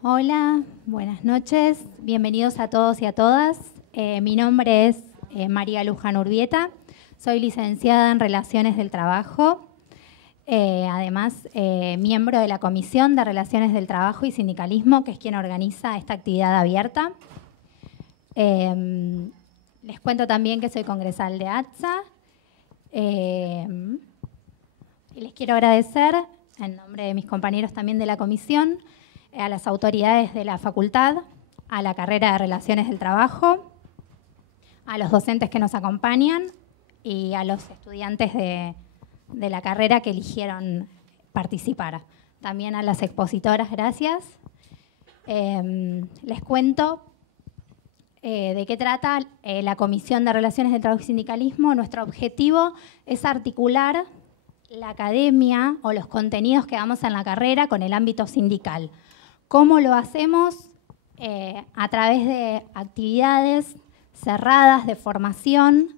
Hola, buenas noches. Bienvenidos a todos y a todas. Mi nombre es María Luján Urbieta. Soy licenciada en Relaciones del Trabajo. Además, miembro de la Comisión de Relaciones del Trabajo y Sindicalismo, que es quien organiza esta actividad abierta. Les cuento también que soy congresal de ATSA. Y les quiero agradecer, en nombre de mis compañeros también de la comisión, a las autoridades de la facultad, a la carrera de Relaciones del Trabajo, a los docentes que nos acompañan y a los estudiantes de la carrera que eligieron participar. También a las expositoras, gracias. Les cuento de qué trata la Comisión de Relaciones del Trabajo y Sindicalismo. Nuestro objetivo es articular la academia o los contenidos que damos en la carrera con el ámbito sindical. ¿Cómo lo hacemos? A través de actividades cerradas de formación.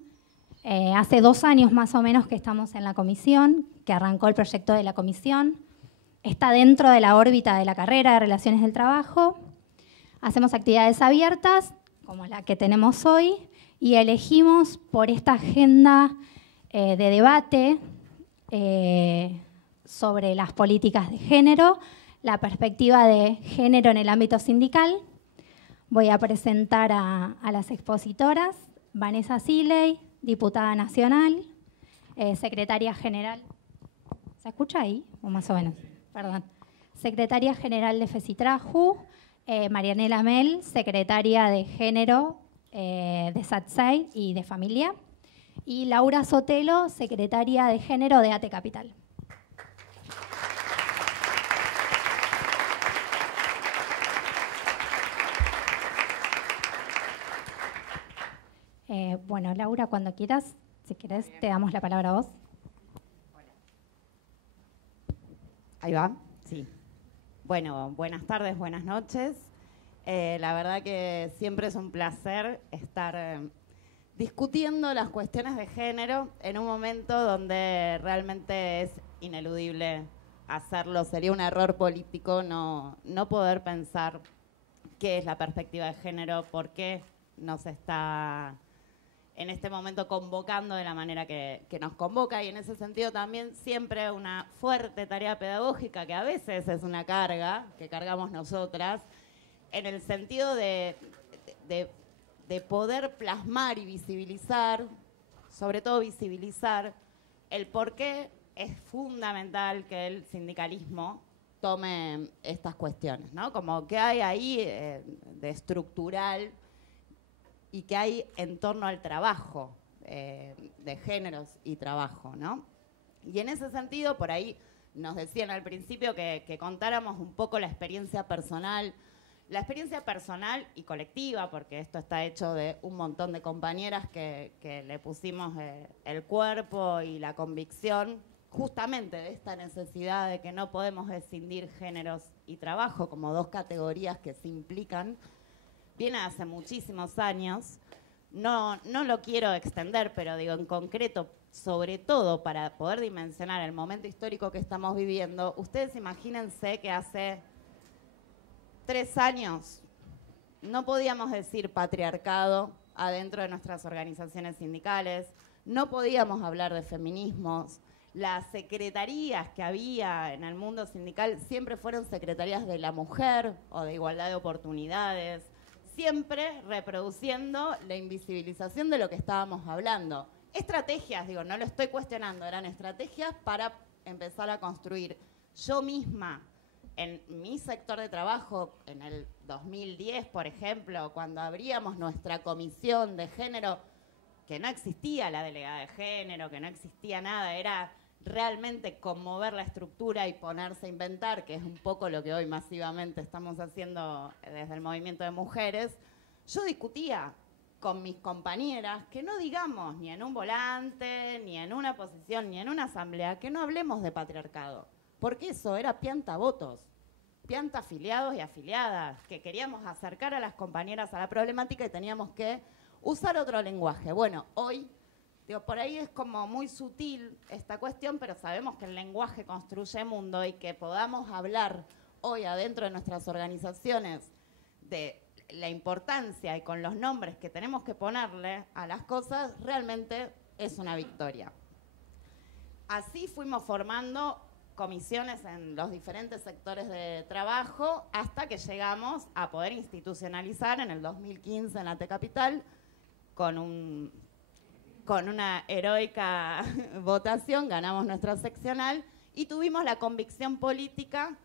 Hace 2 años más o menos que estamos en la comisión, que arrancó el proyecto de la comisión. Está dentro de la órbita de la carrera de Relaciones del Trabajo. Hacemos actividades abiertas, como la que tenemos hoy, y elegimos por esta agenda de debate sobre las políticas de género, la perspectiva de género en el ámbito sindical. Voy a presentar a las expositoras. Vanessa Siley, diputada nacional, secretaria general. ¿Se escucha ahí? O más o menos. Perdón. Secretaria general de FESITRAJU, Marianela Mel, secretaria de género de SATSAI y de familia, y Laura Sotelo, secretaria de género de ATE Capital. Bueno, Laura, cuando quieras, si querés, te damos la palabra a vos. Ahí va, sí. Bueno, buenas tardes, buenas noches. La verdad que siempre es un placer estar discutiendo las cuestiones de género en un momento donde realmente es ineludible hacerlo. Sería un error político no poder pensar qué es la perspectiva de género, por qué nos está en este momento convocando de la manera que nos convoca, y en ese sentido también siempre una fuerte tarea pedagógica, que a veces es una carga que cargamos nosotras, en el sentido de poder plasmar y visibilizar, sobre todo visibilizar, el por qué es fundamental que el sindicalismo tome estas cuestiones, ¿no? Como que hay ahí de estructural y que hay en torno al trabajo, de géneros y trabajo, ¿no? Y en ese sentido, por ahí nos decían al principio que contáramos un poco la experiencia personal y colectiva, porque esto está hecho de un montón de compañeras que le pusimos el cuerpo y la convicción justamente de esta necesidad de que no podemos escindir géneros y trabajo como 2 categorías que se implican. Viene hace muchísimos años. No lo quiero extender, pero digo en concreto, sobre todo para poder dimensionar el momento histórico que estamos viviendo, ustedes imagínense que hace 3 años no podíamos decir patriarcado adentro de nuestras organizaciones sindicales, no podíamos hablar de feminismos. Las secretarías que había en el mundo sindical siempre fueron secretarías de la mujer o de igualdad de oportunidades, siempre reproduciendo la invisibilización de lo que estábamos hablando. Estrategias, digo, no lo estoy cuestionando, eran estrategias para empezar a construir. Yo misma, en mi sector de trabajo, en el 2010, por ejemplo, cuando abríamos nuestra comisión de género, que no existía la delegada de género, que no existía nada, era realmente conmover la estructura y ponerse a inventar, que es un poco lo que hoy masivamente estamos haciendo desde el movimiento de mujeres. Yo discutía con mis compañeras que no digamos ni en un volante, ni en una posición, ni en una asamblea, que no hablemos de patriarcado, porque eso era pianta votos, pianta afiliados y afiliadas, que queríamos acercar a las compañeras a la problemática y teníamos que usar otro lenguaje. Bueno, hoy, digo, por ahí es como muy sutil esta cuestión, pero sabemos que el lenguaje construye mundo, y que podamos hablar hoy adentro de nuestras organizaciones de la importancia y con los nombres que tenemos que ponerle a las cosas, realmente es una victoria. Así fuimos formando comisiones en los diferentes sectores de trabajo hasta que llegamos a poder institucionalizar en el 2015 en ATE Capital con una heroica votación, ganamos nuestra seccional y tuvimos la convicción política,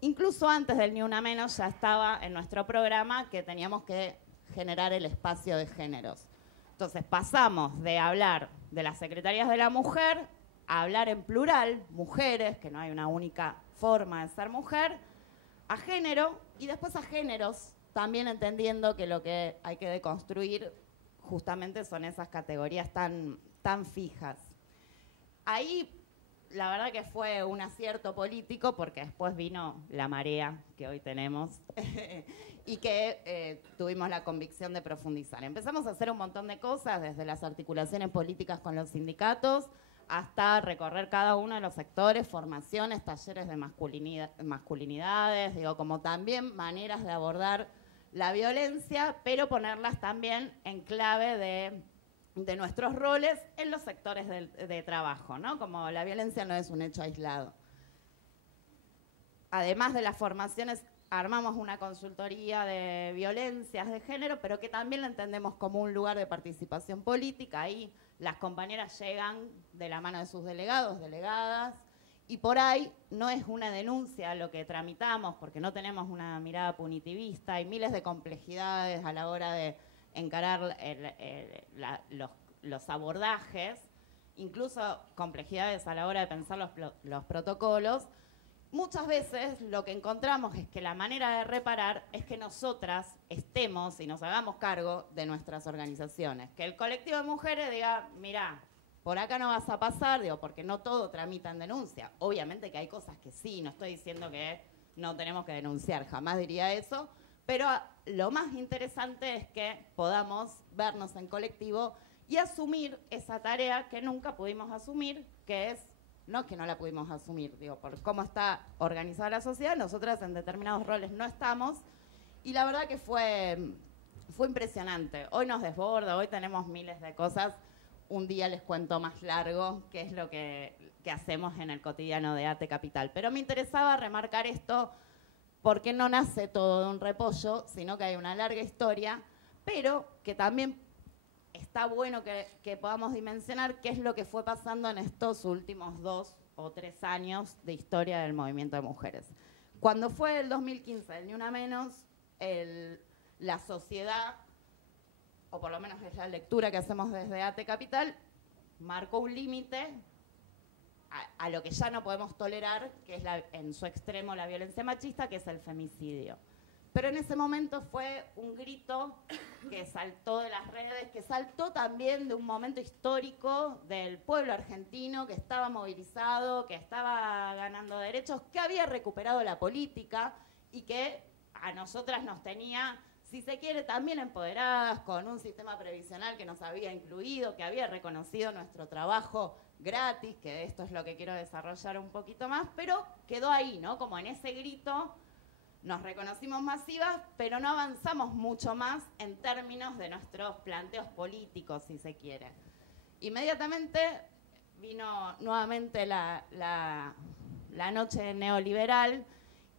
incluso antes del Ni Una Menos ya estaba en nuestro programa que teníamos que generar el espacio de géneros. Entonces pasamos de hablar de las secretarías de la mujer a hablar en plural, mujeres, que no hay una única forma de ser mujer, a género y después a géneros, también entendiendo que lo que hay que deconstruir justamente son esas categorías tan fijas. Ahí la verdad que fue un acierto político porque después vino la marea que hoy tenemos y que tuvimos la convicción de profundizar. Empezamos a hacer un montón de cosas, desde las articulaciones políticas con los sindicatos hasta recorrer cada uno de los sectores, formaciones, talleres de masculinidades, digo, como también maneras de abordar la violencia, pero ponerlas también en clave de nuestros roles en los sectores de trabajo, ¿no? Como la violencia no es un hecho aislado. Además de las formaciones, armamos una consultoría de violencias de género, pero que también la entendemos como un lugar de participación política. Ahí las compañeras llegan de la mano de sus delegados, delegadas, y por ahí no es una denuncia lo que tramitamos, porque no tenemos una mirada punitivista, hay miles de complejidades a la hora de encarar los abordajes, incluso complejidades a la hora de pensar los protocolos. Muchas veces lo que encontramos es que la manera de reparar es que nosotras estemos y nos hagamos cargo de nuestras organizaciones. Que el colectivo de mujeres diga, mirá, por acá no vas a pasar, digo, porque no todo tramita en denuncia. Obviamente que hay cosas que sí, no estoy diciendo que no tenemos que denunciar, jamás diría eso, pero lo más interesante es que podamos vernos en colectivo y asumir esa tarea que nunca pudimos asumir, que es, no es que no la pudimos asumir, digo, por cómo está organizada la sociedad, nosotras en determinados roles no estamos, y la verdad que fue impresionante. Hoy nos desborda, hoy tenemos miles de cosas. Un día les cuento más largo qué es lo que hacemos en el cotidiano de ATE Capital. Pero me interesaba remarcar esto porque no nace todo de un repollo, sino que hay una larga historia, pero que también está bueno que podamos dimensionar qué es lo que fue pasando en estos últimos 2 o 3 años de historia del movimiento de mujeres. Cuando fue el 2015, el Ni Una Menos, la sociedad, o por lo menos es la lectura que hacemos desde ATE Capital, marcó un límite a lo que ya no podemos tolerar, que es en su extremo la violencia machista, que es el femicidio. Pero en ese momento fue un grito que saltó de las redes, que saltó también de un momento histórico del pueblo argentino que estaba movilizado, que estaba ganando derechos, que había recuperado la política y que a nosotras nos tenía, si se quiere, también empoderadas, con un sistema previsional que nos había incluido, que había reconocido nuestro trabajo gratis, que de esto es lo que quiero desarrollar un poquito más, pero quedó ahí, ¿no? Como en ese grito nos reconocimos masivas, pero no avanzamos mucho más en términos de nuestros planteos políticos, si se quiere. Inmediatamente vino nuevamente la noche neoliberal,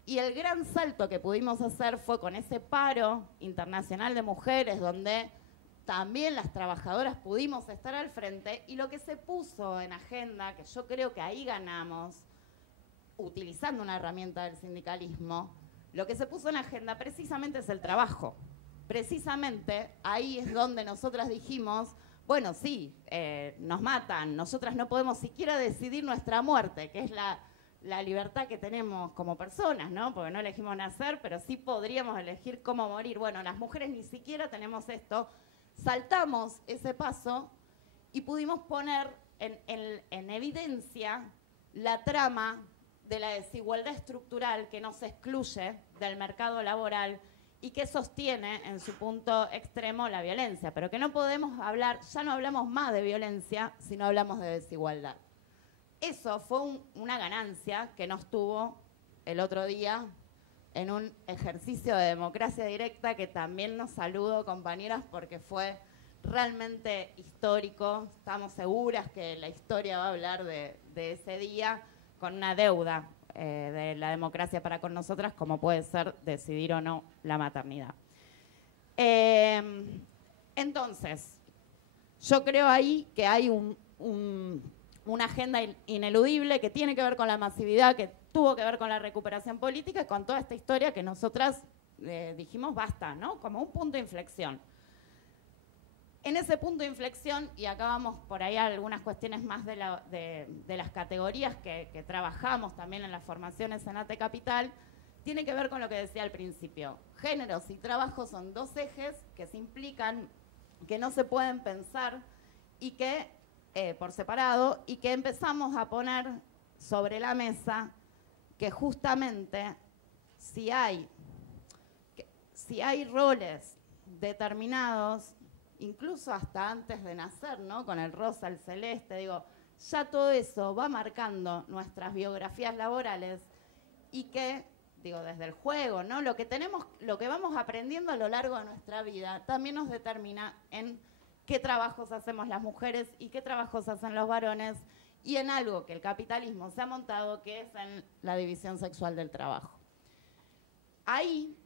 y el gran salto que pudimos hacer fue con ese paro internacional de mujeres, donde también las trabajadoras pudimos estar al frente, y lo que se puso en agenda, que yo creo que ahí ganamos, utilizando una herramienta del sindicalismo, lo que se puso en agenda precisamente es el trabajo. Precisamente ahí es donde nosotras dijimos, bueno, sí, nos matan, nosotras no podemos siquiera decidir nuestra muerte, que es la libertad que tenemos como personas, ¿no? Porque no elegimos nacer, pero sí podríamos elegir cómo morir. Bueno, las mujeres ni siquiera tenemos esto. Saltamos ese paso y pudimos poner en evidencia la trama de la desigualdad estructural que nos excluye del mercado laboral y que sostiene en su punto extremo la violencia, pero que no podemos hablar, ya no hablamos más de violencia, sino hablamos de desigualdad. Eso fue una ganancia que nos tuvo el otro día en un ejercicio de democracia directa que también nos saludo, compañeras, porque fue realmente histórico. Estamos seguras que la historia va a hablar de ese día con una deuda de la democracia para con nosotras, como puede ser decidir o no la maternidad. Entonces, yo creo ahí que hay una agenda ineludible que tiene que ver con la masividad, que tuvo que ver con la recuperación política y con toda esta historia que nosotras dijimos basta, ¿no? Como un punto de inflexión. En ese punto de inflexión, y acá vamos por ahí a algunas cuestiones más de las categorías que trabajamos también en las formaciones en ATE Capital, tiene que ver con lo que decía al principio. Géneros y trabajo son dos ejes que se implican, que no se pueden pensar y que por separado, y que empezamos a poner sobre la mesa que justamente si hay roles determinados, incluso hasta antes de nacer, ¿no? Con el rosa, el celeste, digo, ya todo eso va marcando nuestras biografías laborales y que, digo, desde el juego, ¿no? Lo que vamos aprendiendo a lo largo de nuestra vida también nos determina en qué trabajos hacemos las mujeres y qué trabajos hacen los varones, y en algo que el capitalismo se ha montado, que es en la división sexual del trabajo. Ahí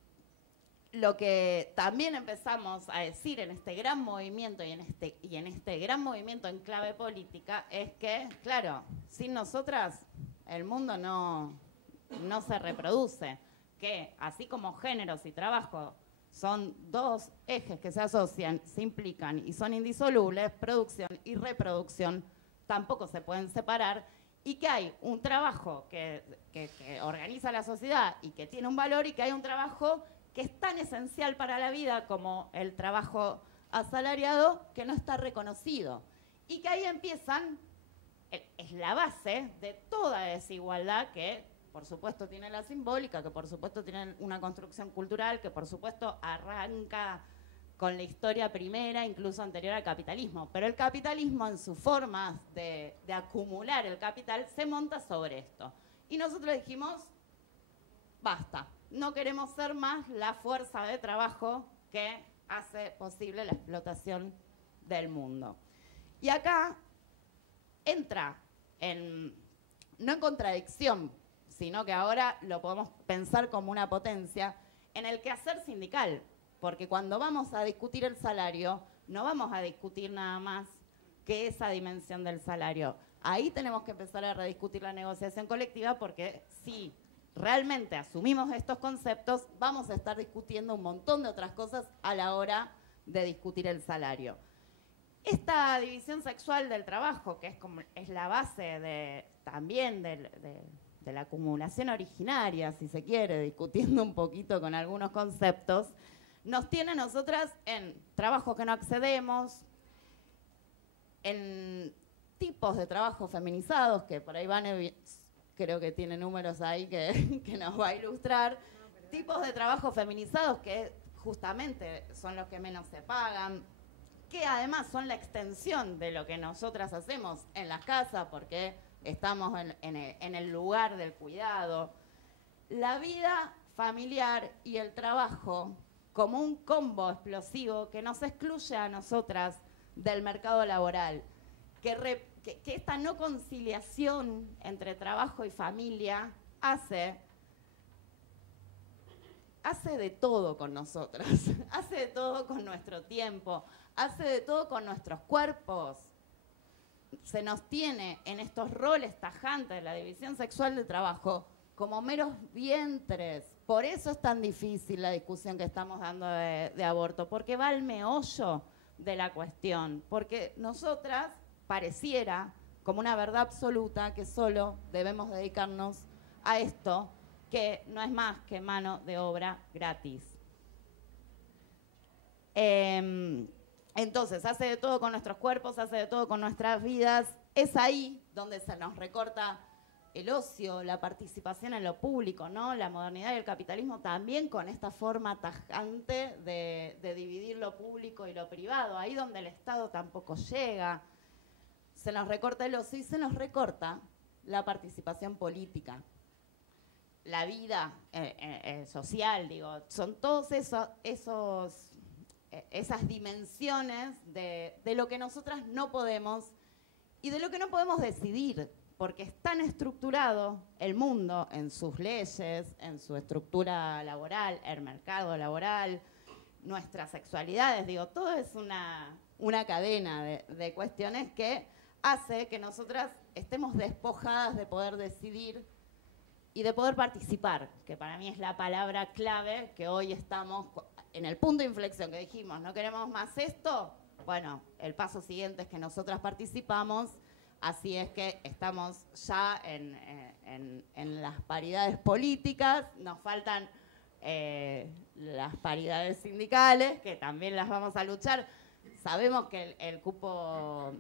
lo que también empezamos a decir en este gran movimiento y en este gran movimiento en clave política es que, claro, sin nosotras el mundo no se reproduce, que así como géneros y trabajo son dos ejes que se asocian, se implican y son indisolubles, producción y reproducción tampoco se pueden separar, y que hay un trabajo que organiza la sociedad y que tiene un valor, y que hay un trabajo que es tan esencial para la vida como el trabajo asalariado, que no está reconocido. Y que ahí empiezan, es la base de toda desigualdad que, por supuesto, tiene la simbólica, que por supuesto tiene una construcción cultural, que por supuesto arranca con la historia primera, incluso anterior al capitalismo. Pero el capitalismo, en sus formas de acumular el capital, se monta sobre esto. Y nosotros dijimos, basta. No queremos ser más la fuerza de trabajo que hace posible la explotación del mundo. Y acá entra no en contradicción, sino que ahora lo podemos pensar como una potencia en el quehacer sindical, porque cuando vamos a discutir el salario, no vamos a discutir nada más que esa dimensión del salario. Ahí tenemos que empezar a rediscutir la negociación colectiva, porque sí, realmente asumimos estos conceptos, vamos a estar discutiendo un montón de otras cosas a la hora de discutir el salario. Esta división sexual del trabajo, que es la base también de la acumulación originaria, si se quiere, discutiendo un poquito con algunos conceptos, nos tiene a nosotras en trabajos que no accedemos, en tipos de trabajo feminizados, que por ahí creo que tiene números ahí que nos va a ilustrar, tipos de trabajo feminizados que justamente son los que menos se pagan, que además son la extensión de lo que nosotras hacemos en las casas, porque estamos en el lugar del cuidado. La vida familiar y el trabajo como un combo explosivo que nos excluye a nosotras del mercado laboral, que esta no conciliación entre trabajo y familia hace de todo con nosotras, hace de todo con nuestro tiempo, hace de todo con nuestros cuerpos. Se nos tiene en estos roles tajantes de la división sexual del trabajo como meros vientres. Por eso es tan difícil la discusión que estamos dando de aborto, porque va al meollo de la cuestión, porque nosotras pareciera como una verdad absoluta que solo debemos dedicarnos a esto, que no es más que mano de obra gratis. Entonces, hace de todo con nuestros cuerpos, hace de todo con nuestras vidas. Es ahí donde se nos recorta el ocio, la participación en lo público, ¿no? La modernidad y el capitalismo también con esta forma tajante de dividir lo público y lo privado, ahí donde el Estado tampoco llega. Se nos recorta el ocio y se nos recorta la participación política. la vida social, digo, son todos esas dimensiones de lo que nosotras no podemos y de lo que no podemos decidir, porque es tan estructurado el mundo en sus leyes, en su estructura laboral, el mercado laboral, nuestras sexualidades, digo, todo es una cadena de cuestiones que hace que nosotras estemos despojadas de poder decidir y de poder participar, que para mí es la palabra clave, que hoy estamos en el punto de inflexión que dijimos, no queremos más esto, bueno, el paso siguiente es que nosotras participamos, así es que estamos ya en las paridades políticas, nos faltan las paridades sindicales, que también las vamos a luchar. Sabemos que el cupo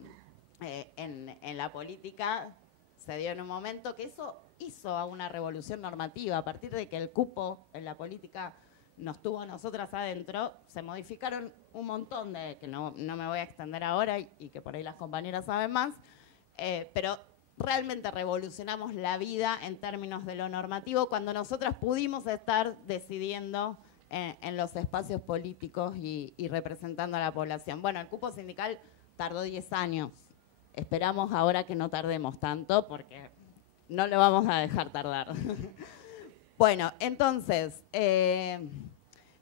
en la política se dio en un momento que eso hizo a una revolución normativa. A partir de que el cupo en la política nos tuvo a nosotras adentro, se modificaron un montón de, que no me voy a extender ahora y que por ahí las compañeras saben más, pero realmente revolucionamos la vida en términos de lo normativo cuando nosotras pudimos estar decidiendo en los espacios políticos y representando a la población. Bueno, el cupo sindical tardó 10 años. Esperamos ahora que no tardemos tanto porque no lo vamos a dejar tardar. Bueno, entonces,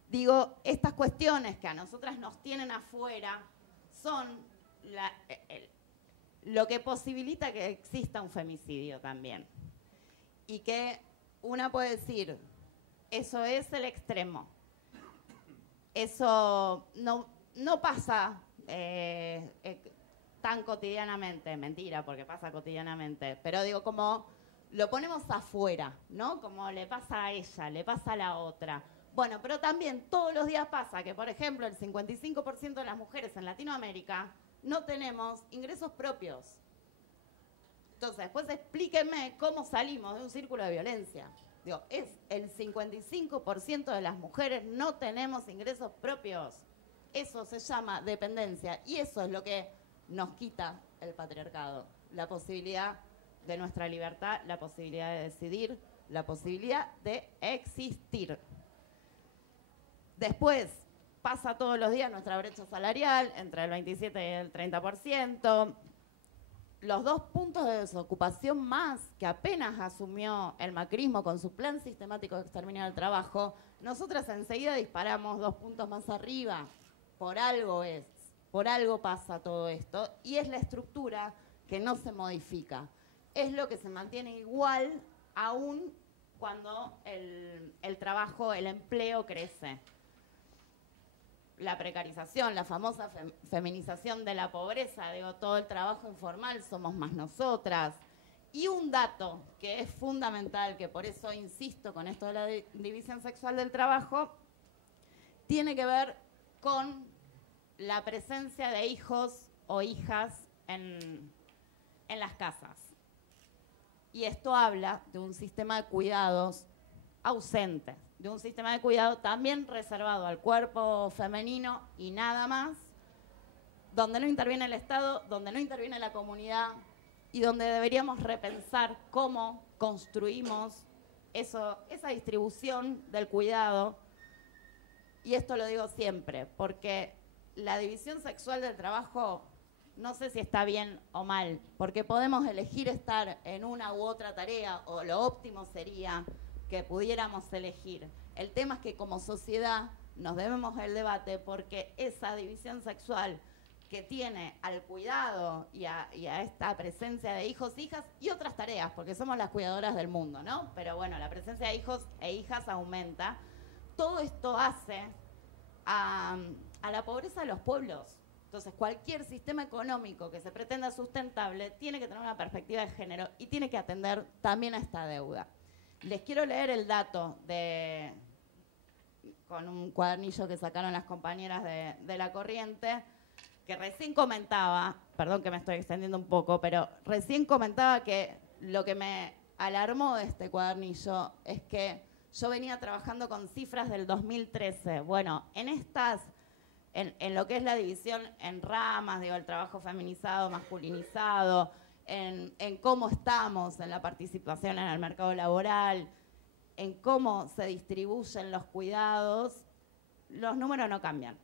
digo, estas cuestiones que a nosotras nos tienen afuera son lo que posibilita que exista un femicidio también. Y que una puede decir, eso es el extremo. Eso no pasa tan cotidianamente, mentira, porque pasa cotidianamente, pero digo, como lo ponemos afuera, ¿no? Como le pasa a ella, le pasa a la otra. Bueno, pero también todos los días pasa que, por ejemplo, el 55% de las mujeres en Latinoamérica no tenemos ingresos propios. Entonces, después explíquenme cómo salimos de un círculo de violencia. Digo, es el 55% de las mujeres no tenemos ingresos propios. Eso se llama dependencia y eso es lo que nos quita el patriarcado. La posibilidad de nuestra libertad, la posibilidad de decidir, la posibilidad de existir. Después pasa todos los días nuestra brecha salarial entre el 27 y el 30%. Los 2 puntos de desocupación más que apenas asumió el macrismo con su plan sistemático de exterminio del trabajo, nosotras enseguida disparamos 2 puntos más arriba. Por algo pasa todo esto y es la estructura que no se modifica. Es lo que se mantiene igual aún cuando el trabajo, el empleo crece. La precarización, la famosa feminización de la pobreza, digo, todo el trabajo informal somos más nosotras. Y un dato que es fundamental, que por eso insisto con esto de la división sexual del trabajo, tiene que ver con la presencia de hijos o hijas en las casas. Y esto habla de un sistema de cuidados ausente, de un sistema de cuidado también reservado al cuerpo femenino y nada más, donde no interviene el Estado, donde no interviene la comunidad y donde deberíamos repensar cómo construimos esa distribución del cuidado. Y esto lo digo siempre, porque la división sexual del trabajo no sé si está bien o mal, porque podemos elegir estar en una u otra tarea, o lo óptimo sería que pudiéramos elegir. El tema es que como sociedad nos debemos el debate porque esa división sexual que tiene al cuidado y a esta presencia de hijos, hijas y otras tareas, porque somos las cuidadoras del mundo, ¿no? Pero bueno, la presencia de hijos e hijas aumenta. Todo esto hace a la pobreza de los pueblos. Entonces, cualquier sistema económico que se pretenda sustentable tiene que tener una perspectiva de género y tiene que atender también a esta deuda. Les quiero leer el dato con un cuadernillo que sacaron las compañeras de La Corriente, que recién comentaba, perdón que me estoy extendiendo un poco, pero recién comentaba que lo que me alarmó de este cuadernillo es que yo venía trabajando con cifras del 2013. Bueno, en lo que es la división en ramas, digo, el trabajo feminizado, masculinizado, en cómo estamos en la participación en el mercado laboral, en cómo se distribuyen los cuidados, los números no cambian.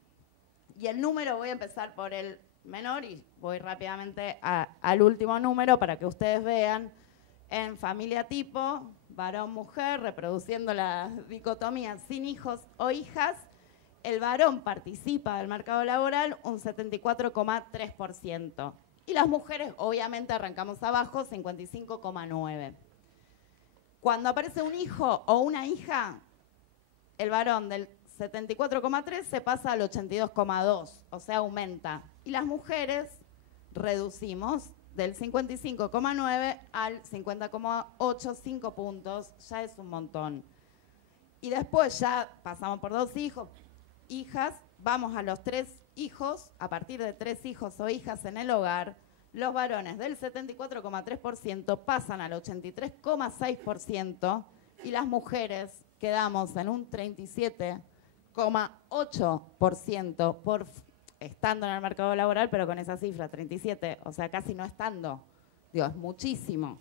Y el número, voy a empezar por el menor y voy rápidamente al último número para que ustedes vean. En familia tipo, varón-mujer, reproduciendo la dicotomía sin hijos o hijas, el varón participa del mercado laboral un 74,3%. Y las mujeres, obviamente, arrancamos abajo, 55,9%. Cuando aparece un hijo o una hija, el varón del 74,3 se pasa al 82,2, o sea, aumenta. Y las mujeres reducimos del 55,9 al 50,8, 5 puntos, ya es un montón. Y después ya pasamos por 2 hijos, hijas, vamos a los 3 hijos, a partir de 3 hijos o hijas en el hogar, los varones del 74,3% pasan al 83,6% y las mujeres quedamos en un 37,8% por estando en el mercado laboral, pero con esa cifra, 37, o sea, casi no estando. Digo, es muchísimo,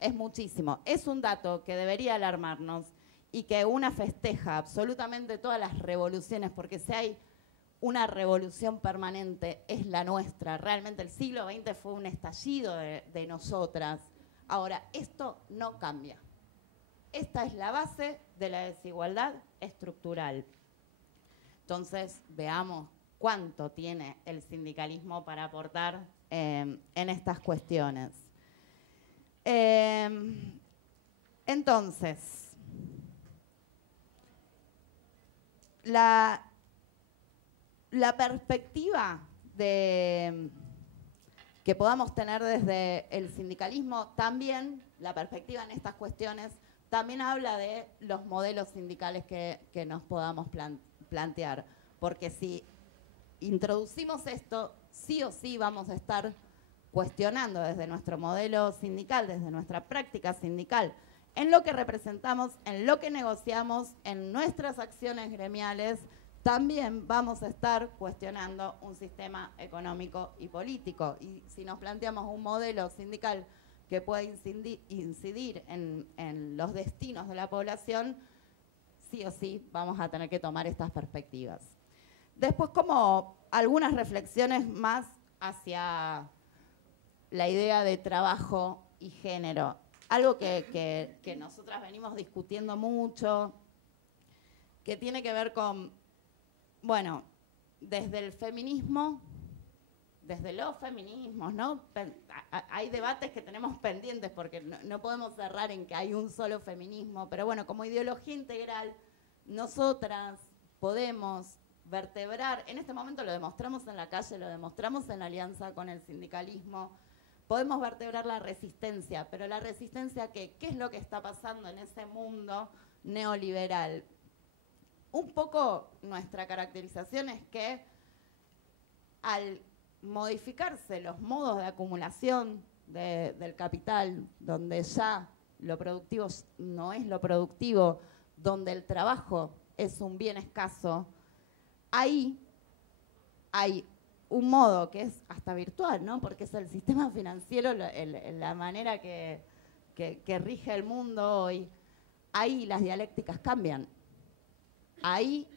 es muchísimo. Es un dato que debería alarmarnos y que una festeja absolutamente todas las revoluciones, porque si hay una revolución permanente, es la nuestra. Realmente el siglo XX fue un estallido de nosotras. Ahora, esto no cambia. Esta es la base de la desigualdad estructural. Entonces, veamos cuánto tiene el sindicalismo para aportar en estas cuestiones. Entonces, la perspectiva que podamos tener desde el sindicalismo también, la perspectiva en estas cuestiones, también habla de los modelos sindicales que nos podamos plantear. Porque si introducimos esto, sí o sí vamos a estar cuestionando desde nuestro modelo sindical, desde nuestra práctica sindical, en lo que representamos, en lo que negociamos, en nuestras acciones gremiales, también vamos a estar cuestionando un sistema económico y político. Y si nos planteamos un modelo sindical que pueda incidir en los destinos de la población, sí o sí vamos a tener que tomar estas perspectivas. Después, como algunas reflexiones más hacia la idea de trabajo y género. Algo que nosotras venimos discutiendo mucho, que tiene que ver con, bueno, desde el feminismo, desde los feminismos, ¿no? Hay debates que tenemos pendientes porque no podemos cerrar en que hay un solo feminismo, pero bueno, como ideología integral, nosotras podemos vertebrar, en este momento lo demostramos en la calle, lo demostramos en la alianza con el sindicalismo, podemos vertebrar la resistencia, pero la resistencia, ¿qué es lo que está pasando en ese mundo neoliberal? Un poco nuestra caracterización es que al modificarse los modos de acumulación del capital, donde ya lo productivo no es lo productivo, donde el trabajo es un bien escaso, ahí hay un modo que es hasta virtual, ¿no? Porque es el sistema financiero, la manera que rige el mundo hoy. Ahí las dialécticas cambian. Ahí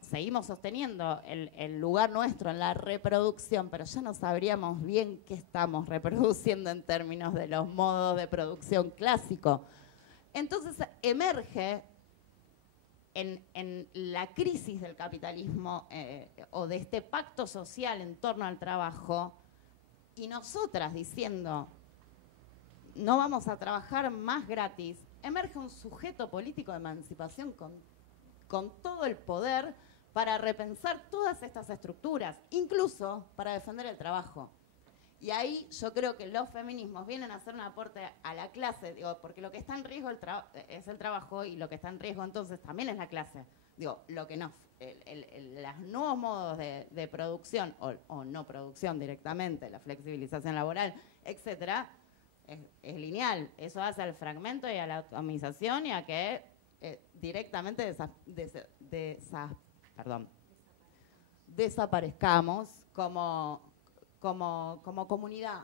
seguimos sosteniendo el lugar nuestro en la reproducción, pero ya no sabríamos bien qué estamos reproduciendo en términos de los modos de producción clásicos. Entonces emerge en la crisis del capitalismo o de este pacto social en torno al trabajo, y nosotras diciendo no vamos a trabajar más gratis, emerge un sujeto político de emancipación con todo el poder para repensar todas estas estructuras, incluso para defender el trabajo. Y ahí yo creo que los feminismos vienen a hacer un aporte a la clase, digo, porque lo que está en riesgo es el trabajo y lo que está en riesgo entonces también es la clase. Digo, lo que no, los nuevos modos de producción o no producción directamente, la flexibilización laboral, etcétera, es lineal. Eso hace al fragmento y a la atomización y a que directamente desaparezcamos como comunidad,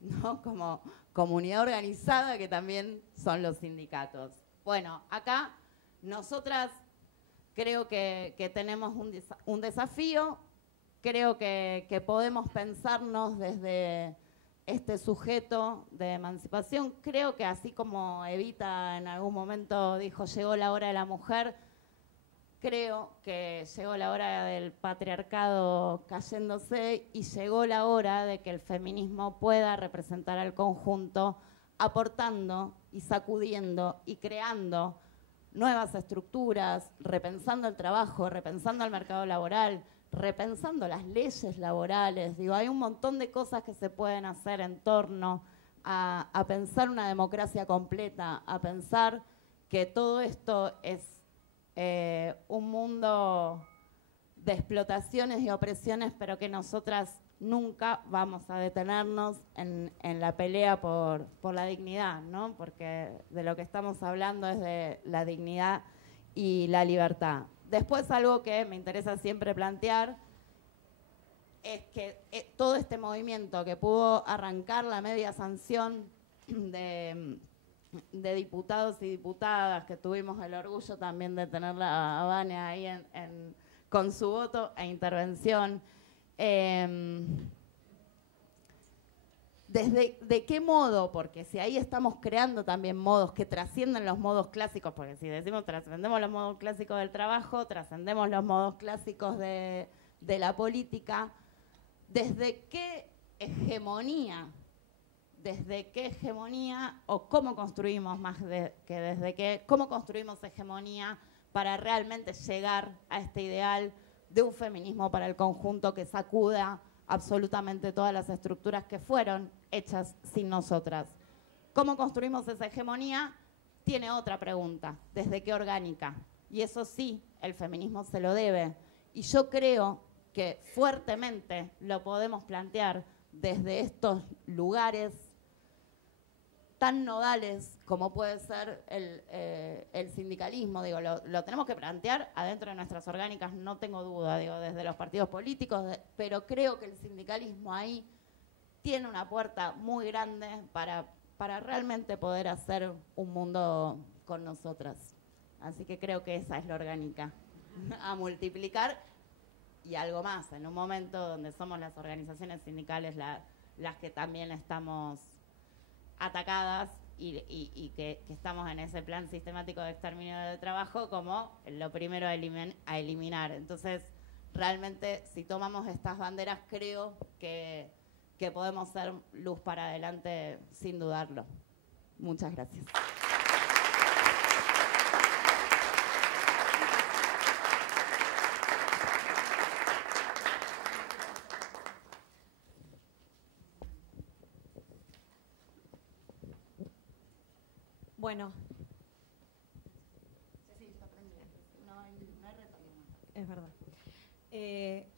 ¿no? Como comunidad organizada que también son los sindicatos. Bueno, acá nosotras creo que tenemos un desafío, creo que podemos pensarnos desde este sujeto de emancipación. Creo que así como Evita en algún momento dijo, llegó la hora de la mujer, creo que llegó la hora del patriarcado cayéndose y llegó la hora de que el feminismo pueda representar al conjunto, aportando y sacudiendo y creando nuevas estructuras, repensando el trabajo, repensando el mercado laboral, repensando las leyes laborales. Digo, hay un montón de cosas que se pueden hacer en torno a pensar una democracia completa, a pensar que todo esto es un mundo de explotaciones y opresiones, pero que nosotras nunca vamos a detenernos en la pelea por la dignidad, ¿no? Porque de lo que estamos hablando es de la dignidad y la libertad. Después, algo que me interesa siempre plantear es que todo este movimiento que pudo arrancar la media sanción de diputados y diputadas, que tuvimos el orgullo también de tenerla a Vane ahí con su voto e intervención, ¿de qué modo? Porque si ahí estamos creando también modos que trascienden los modos clásicos, porque si decimos trascendemos los modos clásicos del trabajo, trascendemos los modos clásicos de la política, ¿desde qué hegemonía o cómo construimos cómo construimos hegemonía para realmente llegar a este ideal de un feminismo para el conjunto que sacuda absolutamente todas las estructuras que fueron hechas sin nosotras? ¿Cómo construimos esa hegemonía? Tiene otra pregunta, ¿desde qué orgánica? Y eso sí, el feminismo se lo debe. Y yo creo que fuertemente lo podemos plantear desde estos lugares tan nodales como puede ser el sindicalismo. Digo, lo tenemos que plantear adentro de nuestras orgánicas, no tengo duda, digo, desde los partidos políticos, pero creo que el sindicalismo ahí tiene una puerta muy grande para realmente poder hacer un mundo con nosotras. Así que creo que esa es la orgánica a multiplicar. Y algo más, en un momento donde somos las organizaciones sindicales las que también estamos atacadas y que estamos en ese plan sistemático de exterminio de trabajo como lo primero a eliminar. Entonces, realmente, si tomamos estas banderas, creo que podemos ser luz para adelante sin dudarlo. Muchas gracias. Bueno. Es verdad.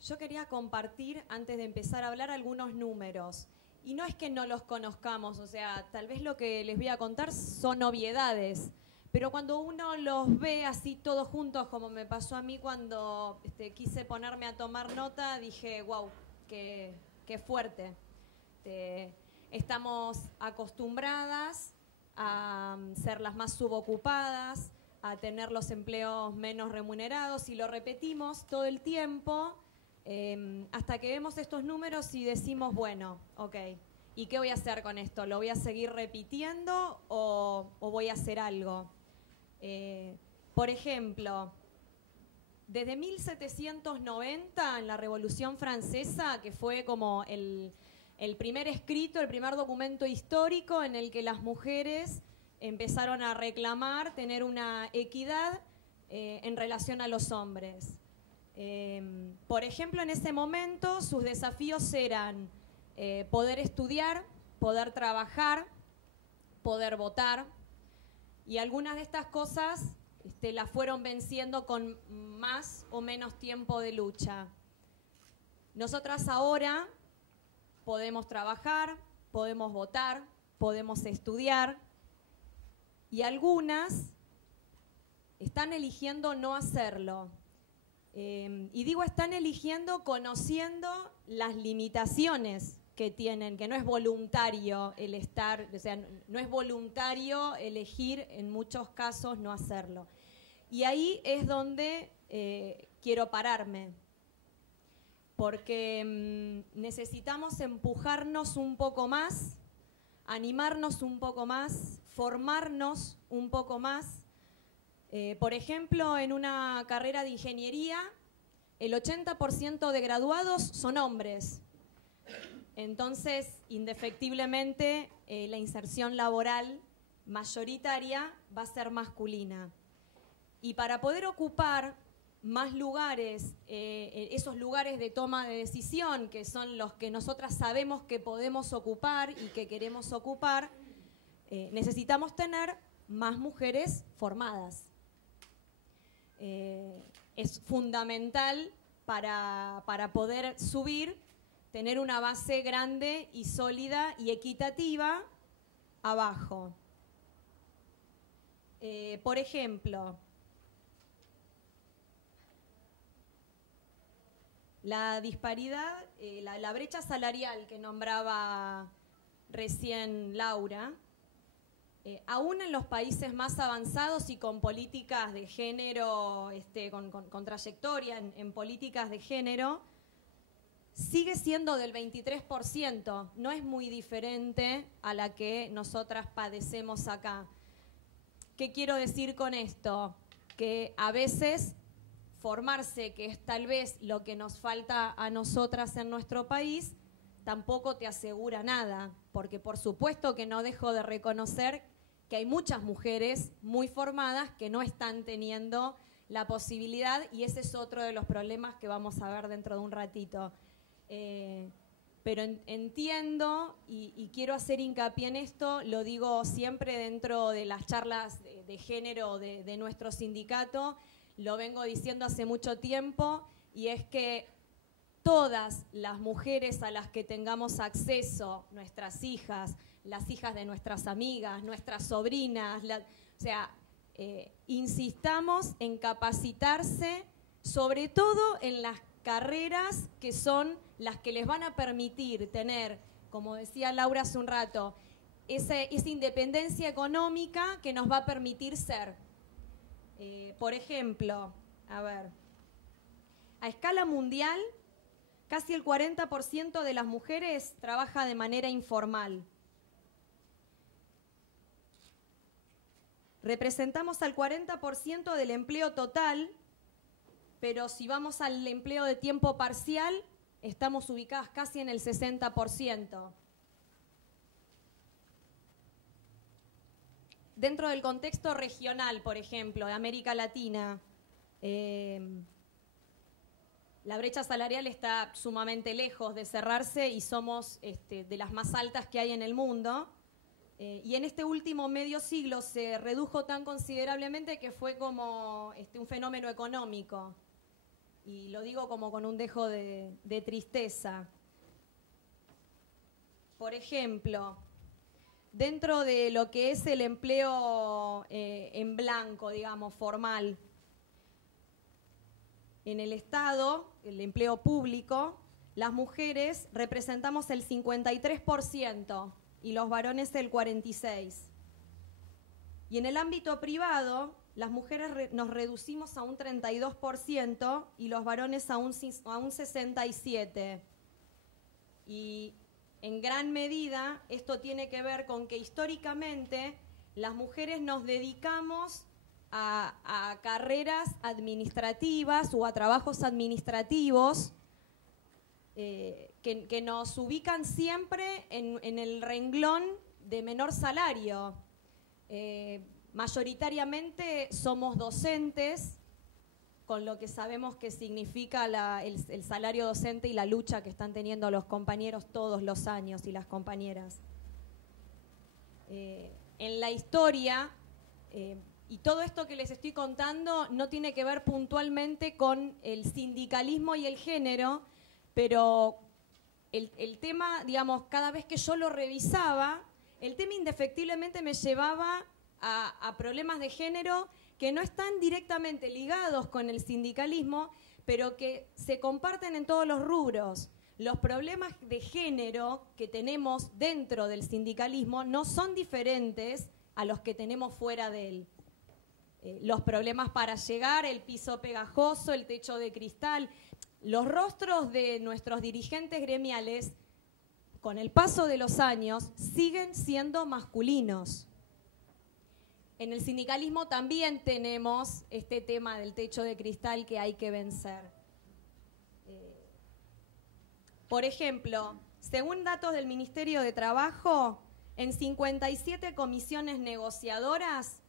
Yo quería compartir, antes de empezar a hablar, algunos números. Y no es que no los conozcamos, o sea, tal vez lo que les voy a contar son obviedades, pero cuando uno los ve así todos juntos, como me pasó a mí cuando quise ponerme a tomar nota, dije, wow, qué fuerte. Estamos acostumbradas a ser las más subocupadas, a tener los empleos menos remunerados, y lo repetimos todo el tiempo hasta que vemos estos números y decimos, bueno, ok, ¿y qué voy a hacer con esto? ¿Lo voy a seguir repitiendo o voy a hacer algo? Por ejemplo, desde 1790, en la Revolución Francesa, que fue como el primer escrito, el primer documento histórico en el que las mujeres empezaron a reclamar tener una equidad en relación a los hombres. Por ejemplo, en ese momento sus desafíos eran poder estudiar, poder trabajar, poder votar, y algunas de estas cosas las fueron venciendo con más o menos tiempo de lucha. Nosotras ahora podemos trabajar, podemos votar, podemos estudiar, y algunas están eligiendo no hacerlo. Y digo están eligiendo conociendo las limitaciones que tienen, que no es voluntario el estar, o sea, no es voluntario elegir en muchos casos no hacerlo. Y ahí es donde quiero pararme, porque necesitamos empujarnos un poco más, animarnos un poco más, formarnos un poco más. Por ejemplo, en una carrera de ingeniería, el 80% de graduados son hombres. Entonces, indefectiblemente, la inserción laboral mayoritaria va a ser masculina. Y para poder ocupar más lugares, esos lugares de toma de decisión, que son los que nosotras sabemos que podemos ocupar y que queremos ocupar, necesitamos tener más mujeres formadas. Es fundamental para poder subir, tener una base grande y sólida y equitativa abajo. Por ejemplo, la disparidad, la brecha salarial que nombraba recién Laura, aún en los países más avanzados y con políticas de género, con trayectoria en políticas de género, sigue siendo del 23%, no es muy diferente a la que nosotras padecemos acá. ¿Qué quiero decir con esto? Que a veces formarse, que es tal vez lo que nos falta a nosotras en nuestro país, tampoco te asegura nada, porque por supuesto que no dejo de reconocer que hay muchas mujeres muy formadas que no están teniendo la posibilidad, y ese es otro de los problemas que vamos a ver dentro de un ratito. Pero entiendo y quiero hacer hincapié en esto, lo digo siempre dentro de las charlas de género de nuestro sindicato, lo vengo diciendo hace mucho tiempo, y es que todas las mujeres a las que tengamos acceso, nuestras hijas, las hijas de nuestras amigas, nuestras sobrinas, insistamos en capacitarse, sobre todo en las carreras que son las que les van a permitir tener, como decía Laura hace un rato, esa independencia económica que nos va a permitir ser. Por ejemplo, a escala mundial, casi el 40% de las mujeres trabaja de manera informal. Representamos al 40% del empleo total, pero si vamos al empleo de tiempo parcial, estamos ubicadas casi en el 60%. Dentro del contexto regional, por ejemplo, de América Latina, la brecha salarial está sumamente lejos de cerrarse y somos de las más altas que hay en el mundo. Y en este último medio siglo se redujo tan considerablemente que fue como un fenómeno económico. Y lo digo como con un dejo de tristeza. Por ejemplo, dentro de lo que es el empleo en blanco, digamos, formal, en el Estado, el empleo público, las mujeres representamos el 53% y los varones el 46%. Y en el ámbito privado, las mujeres nos reducimos a un 32% y los varones a un 67%. Y en gran medida esto tiene que ver con que históricamente las mujeres nos dedicamos a carreras administrativas o a trabajos administrativos que nos ubican siempre en el renglón de menor salario. Mayoritariamente somos docentes, con lo que sabemos que significa el salario docente y la lucha que están teniendo los compañeros todos los años y las compañeras. En la historia, y todo esto que les estoy contando no tiene que ver puntualmente con el sindicalismo y el género, pero el tema, digamos, cada vez que yo lo revisaba, el tema indefectiblemente me llevaba a problemas de género que no están directamente ligados con el sindicalismo, pero que se comparten en todos los rubros. Los problemas de género que tenemos dentro del sindicalismo no son diferentes a los que tenemos fuera de él. Los problemas para llegar, el piso pegajoso, el techo de cristal, los rostros de nuestros dirigentes gremiales, con el paso de los años, siguen siendo masculinos. En el sindicalismo también tenemos este tema del techo de cristal que hay que vencer. Por ejemplo, según datos del Ministerio de Trabajo, en 57 comisiones negociadoras,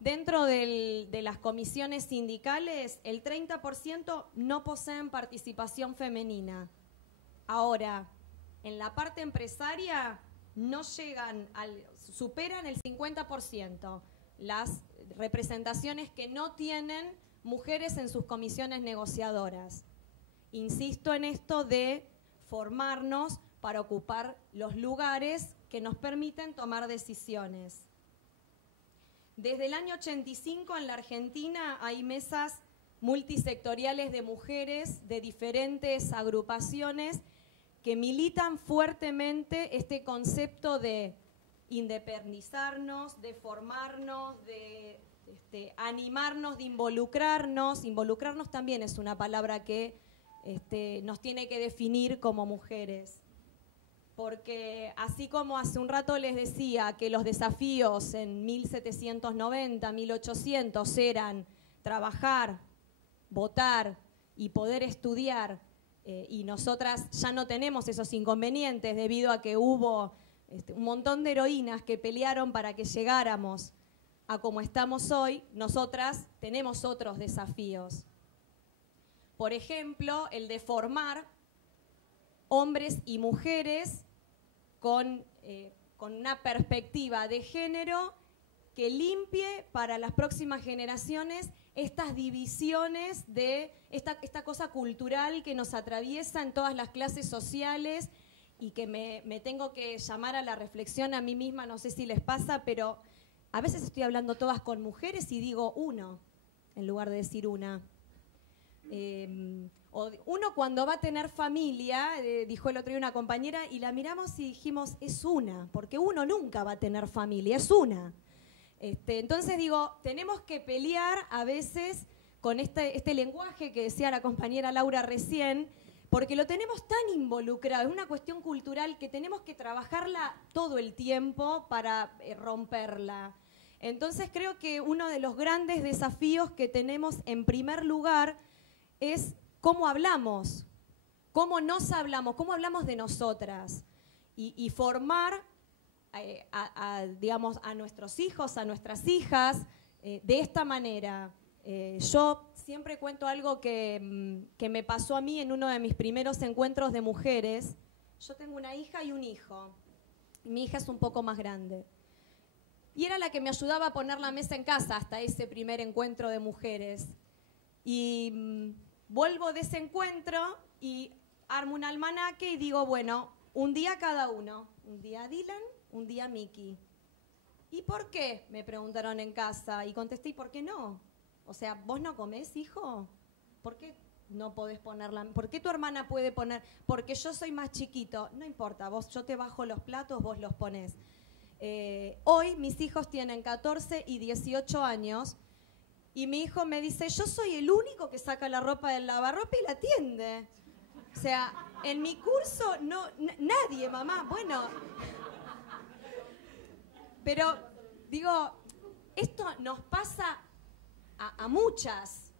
dentro de las comisiones sindicales, el 30% no poseen participación femenina. Ahora, en la parte empresaria no llegan superan el 50% las representaciones que no tienen mujeres en sus comisiones negociadoras. Insisto en esto de formarnos para ocupar los lugares que nos permiten tomar decisiones. Desde el año 85 en la Argentina hay mesas multisectoriales de mujeres de diferentes agrupaciones que militan fuertemente este concepto de independizarnos, de formarnos, de animarnos, de involucrarnos. Involucrarnos también es una palabra que nos tiene que definir como mujeres. Porque así como hace un rato les decía que los desafíos en 1790, 1800 eran trabajar, votar y poder estudiar, y nosotras ya no tenemos esos inconvenientes debido a que hubo un montón de heroínas que pelearon para que llegáramos a como estamos hoy, nosotras tenemos otros desafíos. Por ejemplo, el de formar hombres y mujeres con una perspectiva de género que limpie para las próximas generaciones estas divisiones de esta cosa cultural que nos atraviesa en todas las clases sociales y que me tengo que llamar a la reflexión a mí misma, no sé si les pasa, pero a veces estoy hablando todas con mujeres y digo uno, en lugar de decir una. Uno cuando va a tener familia, dijo el otro día una compañera, y la miramos y dijimos, es una, porque uno nunca va a tener familia, es una. Entonces digo, tenemos que pelear a veces con este lenguaje que decía la compañera Laura recién, porque lo tenemos tan involucrado, es una cuestión cultural que tenemos que trabajarla todo el tiempo para romperla. Entonces creo que uno de los grandes desafíos que tenemos en primer lugar es cómo hablamos, cómo nos hablamos, cómo hablamos de nosotras y formar digamos, a nuestros hijos, a nuestras hijas de esta manera. Yo siempre cuento algo que me pasó a mí en uno de mis primeros encuentros de mujeres. Yo tengo una hija y un hijo. Mi hija es un poco más grande. Y era la que me ayudaba a poner la mesa en casa hasta ese primer encuentro de mujeres. Y vuelvo de ese encuentro y armo un almanaque y digo, bueno, un día cada uno. Un día Dylan, un día Miki. ¿Y por qué? Me preguntaron en casa. Y contesté, ¿y por qué no? O sea, ¿vos no comés, hijo? ¿Por qué no podés ponerla? ¿Por qué tu hermana puede poner? Porque yo soy más chiquito. No importa, yo te bajo los platos, vos los ponés. Hoy mis hijos tienen 14 y 18 años y mi hijo me dice, yo soy el único que saca la ropa del lavarropa y la tiende. O sea, en mi curso no, nadie, mamá. Bueno, pero digo, esto nos pasa a muchas.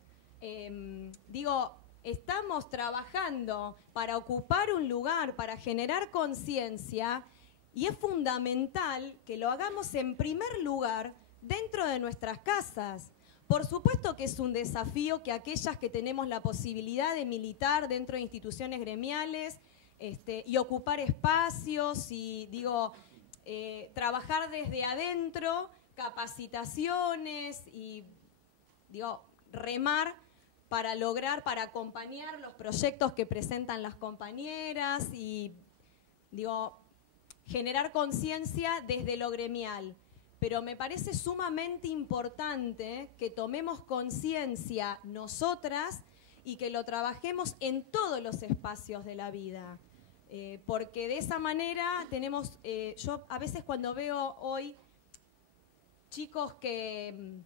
Digo, estamos trabajando para ocupar un lugar, para generar conciencia, y es fundamental que lo hagamos en primer lugar dentro de nuestras casas. Por supuesto que es un desafío que aquellas que tenemos la posibilidad de militar dentro de instituciones gremiales y ocupar espacios y, digo, trabajar desde adentro, capacitaciones y, digo, remar para lograr, para acompañar los proyectos que presentan las compañeras y, digo, generar conciencia desde lo gremial. Pero me parece sumamente importante que tomemos conciencia nosotras y que lo trabajemos en todos los espacios de la vida. Porque de esa manera tenemos, yo a veces cuando veo hoy chicos que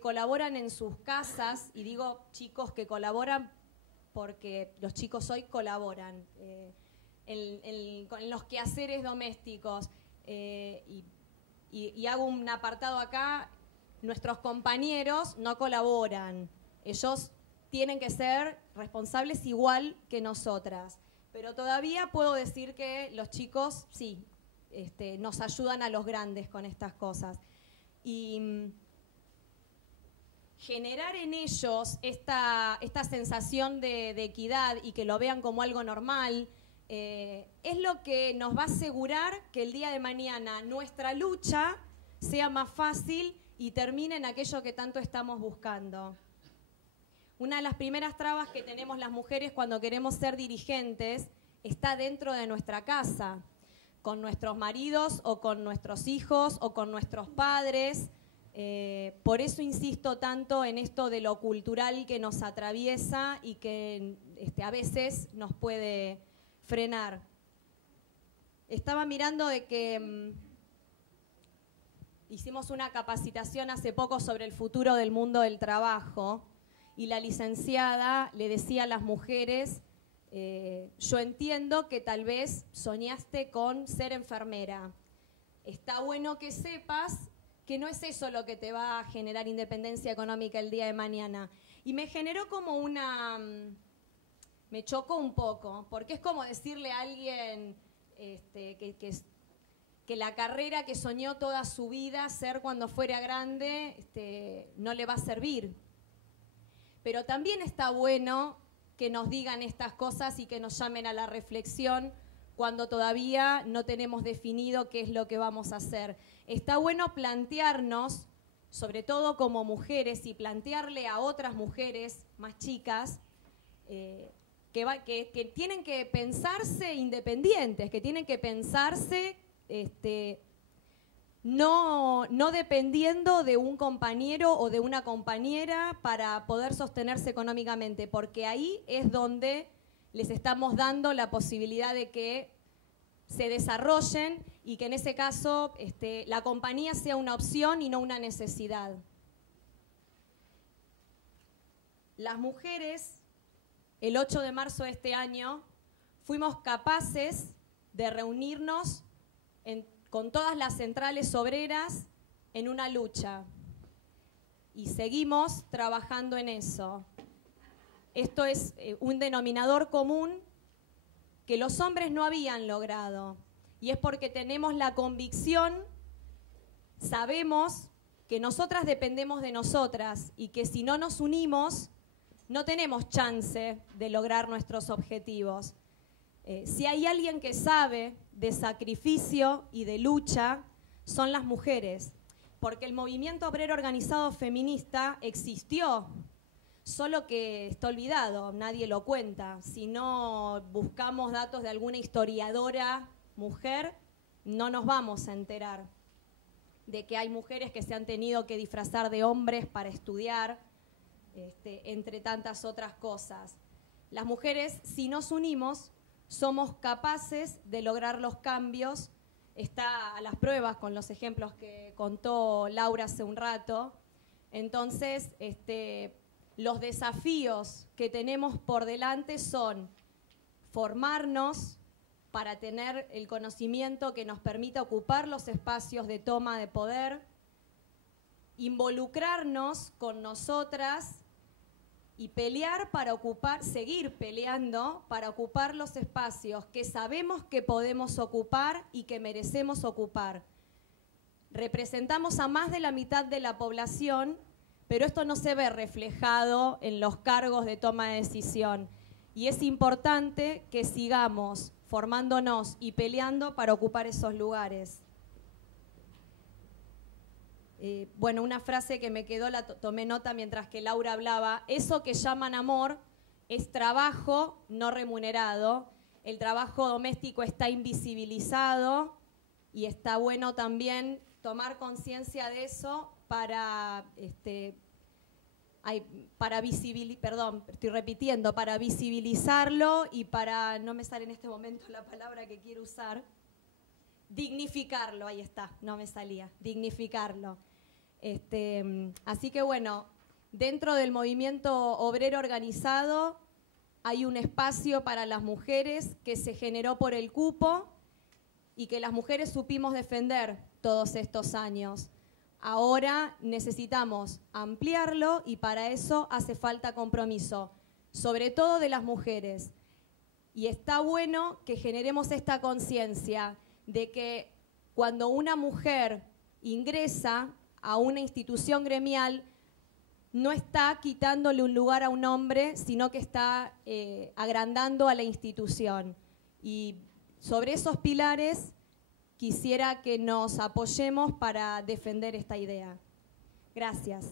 colaboran en sus casas, y digo chicos que colaboran porque los chicos hoy colaboran en los quehaceres domésticos, y hago un apartado acá, nuestros compañeros no colaboran, ellos tienen que ser responsables igual que nosotras, pero todavía puedo decir que los chicos sí, nos ayudan a los grandes con estas cosas. Y generar en ellos esta sensación de equidad y que lo vean como algo normal, es lo que nos va a asegurar que el día de mañana nuestra lucha sea más fácil y termine en aquello que tanto estamos buscando. Una de las primeras trabas que tenemos las mujeres cuando queremos ser dirigentes está dentro de nuestra casa, con nuestros maridos o con nuestros hijos o con nuestros padres. Por eso insisto tanto en esto de lo cultural que nos atraviesa y que a veces nos puede frenar. Estaba mirando de que hicimos una capacitación hace poco sobre el futuro del mundo del trabajo y la licenciada le decía a las mujeres, yo entiendo que tal vez soñaste con ser enfermera. Está bueno que sepas que no es eso lo que te va a generar independencia económica el día de mañana. Y me generó como me chocó un poco, porque es como decirle a alguien que la carrera que soñó toda su vida ser cuando fuera grande no le va a servir. Pero también está bueno que nos digan estas cosas y que nos llamen a la reflexión cuando todavía no tenemos definido qué es lo que vamos a hacer. Está bueno plantearnos, sobre todo como mujeres, y plantearle a otras mujeres más chicas que tienen que pensarse independientes, que tienen que pensarse no dependiendo de un compañero o de una compañera para poder sostenerse económicamente, porque ahí es donde les estamos dando la posibilidad de que se desarrollen y que en ese caso la compañía sea una opción y no una necesidad. Las mujeres, el 8 de marzo de este año, fuimos capaces de reunirnos con todas las centrales obreras en una lucha y seguimos trabajando en eso. Esto es un denominador común que los hombres no habían logrado y es porque tenemos la convicción, sabemos que nosotras dependemos de nosotras y que si no nos unimos no tenemos chance de lograr nuestros objetivos. Si hay alguien que sabe de sacrificio y de lucha, son las mujeres, porque el movimiento obrero organizado feminista existió, solo que está olvidado, nadie lo cuenta. Si no buscamos datos de alguna historiadora mujer, no nos vamos a enterar de que hay mujeres que se han tenido que disfrazar de hombres para estudiar, entre tantas otras cosas. Las mujeres, si nos unimos, somos capaces de lograr los cambios. Está a las pruebas con los ejemplos que contó Laura hace un rato. Entonces, los desafíos que tenemos por delante son formarnos para tener el conocimiento que nos permita ocupar los espacios de toma de poder, involucrarnos con nosotras y pelear para seguir peleando para ocupar los espacios que sabemos que podemos ocupar y que merecemos ocupar. Representamos a más de la mitad de la población, pero esto no se ve reflejado en los cargos de toma de decisión. Y es importante que sigamos formándonos y peleando para ocupar esos lugares. Bueno, una frase que me quedó, la tomé nota mientras que Laura hablaba, eso que llaman amor es trabajo no remunerado, el trabajo doméstico está invisibilizado y está bueno también tomar conciencia de eso para para visibilizarlo y para, no me sale en este momento la palabra que quiero usar, dignificarlo, ahí está, no me salía, dignificarlo. Así que bueno, dentro del movimiento obrero organizado hay un espacio para las mujeres que se generó por el cupo y que las mujeres supimos defender todos estos años. Ahora necesitamos ampliarlo y para eso hace falta compromiso, sobre todo de las mujeres. Y está bueno que generemos esta conciencia de que cuando una mujer ingresa a una institución gremial, no está quitándole un lugar a un hombre, sino que está agrandando a la institución. Y sobre esos pilares quisiera que nos apoyemos para defender esta idea. Gracias.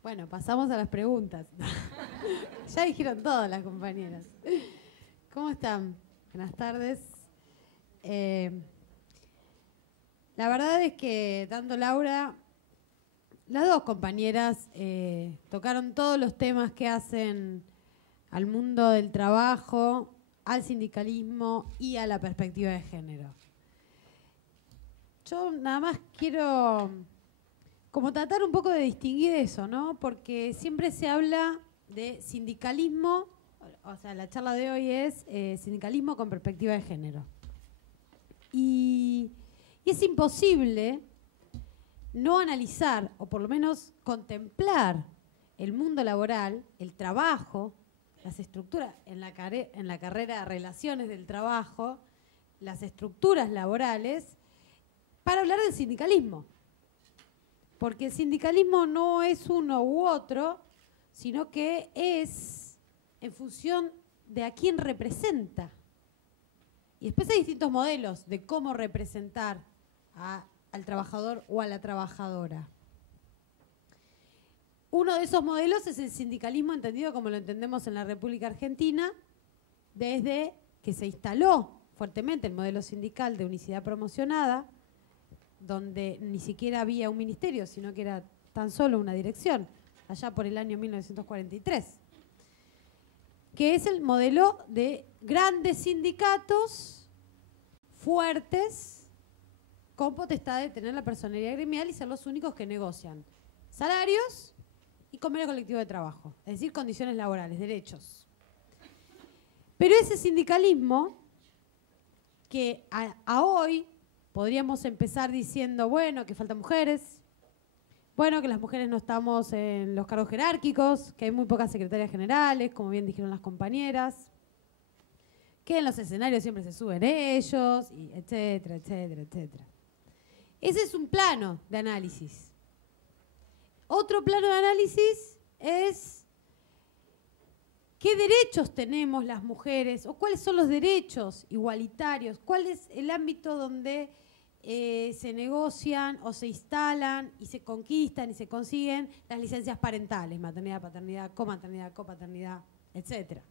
Bueno, pasamos a las preguntas. Ya dijeron todas las compañeras. ¿Cómo están? Buenas tardes. La verdad es que tanto Laura, las dos compañeras tocaron todos los temas que hacen al mundo del trabajo, al sindicalismo y a la perspectiva de género. Yo nada más quiero como tratar un poco de distinguir eso, ¿no? Porque siempre se habla de sindicalismo, o sea, la charla de hoy es sindicalismo con perspectiva de género. Y es imposible no analizar, o por lo menos contemplar el mundo laboral, el trabajo, las estructuras, en la carrera de relaciones del trabajo, las estructuras laborales, para hablar del sindicalismo. Porque el sindicalismo no es uno u otro, sino que es en función de a quién representa. Y después hay distintos modelos de cómo representar al trabajador o a la trabajadora. Uno de esos modelos es el sindicalismo entendido como lo entendemos en la República Argentina, desde que se instaló fuertemente el modelo sindical de unicidad promocionada, donde ni siquiera había un ministerio, sino que era tan solo una dirección, allá por el año 1943, que es el modelo de grandes sindicatos fuertes con potestad de tener la personería gremial y ser los únicos que negocian salarios y convenio colectivo de trabajo, es decir, condiciones laborales, derechos. Pero ese sindicalismo que a hoy podríamos empezar diciendo, bueno, que faltan mujeres, bueno, que las mujeres no estamos en los cargos jerárquicos, que hay muy pocas secretarias generales, como bien dijeron las compañeras, que en los escenarios siempre se suben ellos, y etcétera, etcétera, etcétera. Ese es un plano de análisis. Otro plano de análisis es qué derechos tenemos las mujeres o cuáles son los derechos igualitarios, cuál es el ámbito donde se negocian o se instalan y se conquistan y se consiguen las licencias parentales, maternidad, paternidad, copaternidad, etcétera.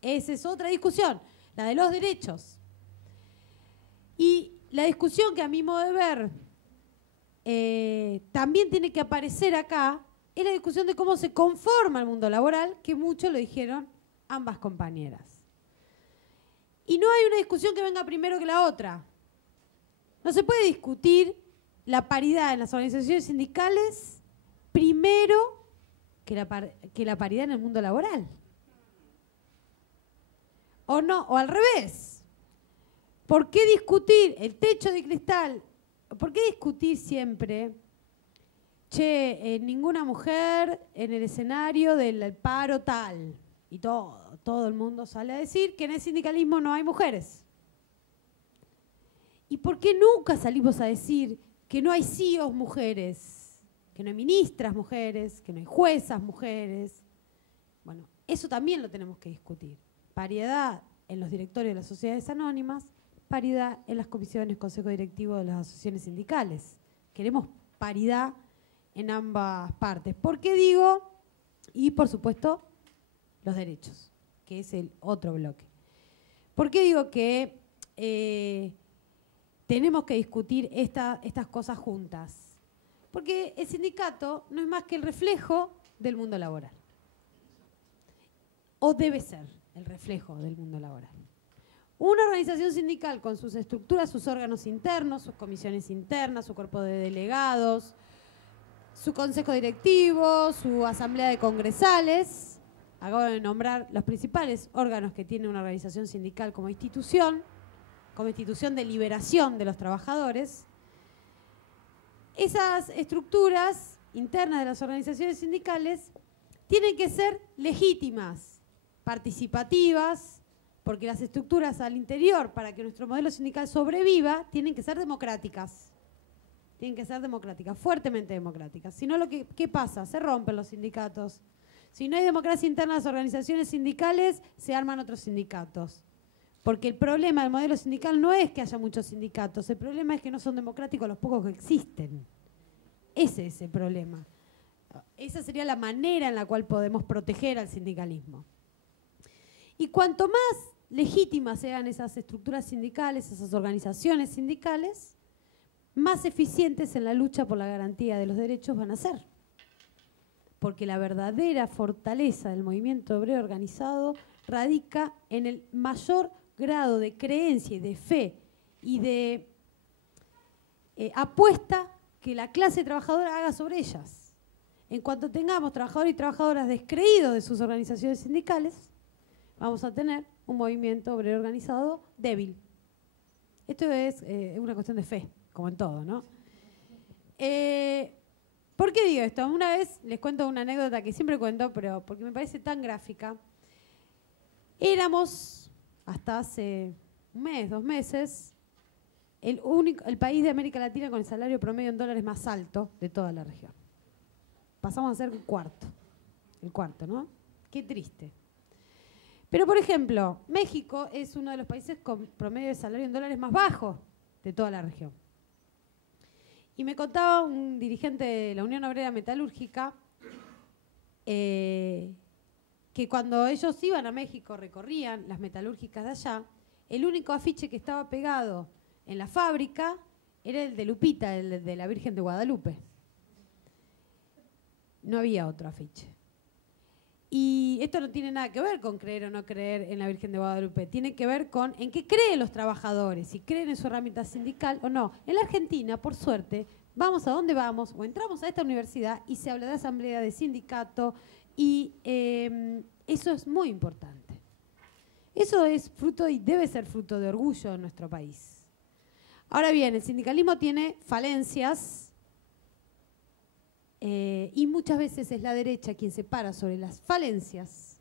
Esa es otra discusión, la de los derechos. Y la discusión que a mi modo de ver también tiene que aparecer acá es la discusión de cómo se conforma el mundo laboral, que mucho lo dijeron ambas compañeras. Y no hay una discusión que venga primero que la otra. No se puede discutir la paridad en las organizaciones sindicales primero que la paridad en el mundo laboral. O no, o al revés. ¿Por qué discutir el techo de cristal? ¿Por qué discutir siempre, ninguna mujer en el escenario del paro tal? Y todo el mundo sale a decir que en el sindicalismo no hay mujeres. ¿Y por qué nunca salimos a decir que no hay CEOs mujeres, que no hay ministras mujeres, que no hay juezas mujeres? Bueno, eso también lo tenemos que discutir. Paridad en los directorios de las sociedades anónimas, paridad en las comisiones, consejo directivo de las asociaciones sindicales. Queremos paridad en ambas partes. ¿Por qué digo? Y por supuesto, los derechos. que es el otro bloque. ¿Por qué digo que tenemos que discutir estas cosas juntas? Porque el sindicato no es más que el reflejo del mundo laboral. O debe ser el reflejo del mundo laboral. Una organización sindical con sus estructuras, sus órganos internos, sus comisiones internas, su cuerpo de delegados, su consejo directivo, su asamblea de congresales. Acabo de nombrar los principales órganos que tiene una organización sindical como institución de liberación de los trabajadores. Esas estructuras internas de las organizaciones sindicales tienen que ser legítimas, participativas, porque las estructuras al interior, para que nuestro modelo sindical sobreviva, tienen que ser democráticas. Tienen que ser democráticas, fuertemente democráticas. Si no, ¿qué pasa? Se rompen los sindicatos. Si no hay democracia interna en las organizaciones sindicales, se arman otros sindicatos. Porque el problema del modelo sindical no es que haya muchos sindicatos, el problema es que no son democráticos los pocos que existen. Ese es el problema. Esa sería la manera en la cual podemos proteger al sindicalismo. Y cuanto más legítimas sean esas estructuras sindicales, esas organizaciones sindicales, más eficientes en la lucha por la garantía de los derechos van a ser. Porque la verdadera fortaleza del movimiento obrero organizado radica en el mayor grado de creencia y de fe y de apuesta que la clase trabajadora haga sobre ellas. En cuanto tengamos trabajadores y trabajadoras descreídos de sus organizaciones sindicales, vamos a tener un movimiento obrero organizado débil. Esto es una cuestión de fe, como en todo, ¿no? ¿Por qué digo esto? Una vez les cuento una anécdota que siempre cuento, pero porque me parece tan gráfica. Éramos, hasta hace un mes, 2 meses, el país de América Latina con el salario promedio en dólares más alto de toda la región. Pasamos a ser el cuarto, ¿no? Qué triste. Pero, por ejemplo, México es uno de los países con promedio de salario en dólares más bajo de toda la región. Y me contaba un dirigente de la Unión Obrera Metalúrgica que cuando ellos iban a México, recorrían las metalúrgicas de allá, el único afiche que estaba pegado en la fábrica era el de Lupita, el de la Virgen de Guadalupe. No había otro afiche. Y esto no tiene nada que ver con creer o no creer en la Virgen de Guadalupe. Tiene que ver con en qué creen los trabajadores, si creen en su herramienta sindical o no. En la Argentina, por suerte, vamos a donde vamos o entramos a esta universidad y se habla de asamblea, de sindicato y eso es muy importante. Eso es fruto y debe ser fruto de orgullo en nuestro país. Ahora bien, el sindicalismo tiene falencias y muchas veces es la derecha quien se para sobre las falencias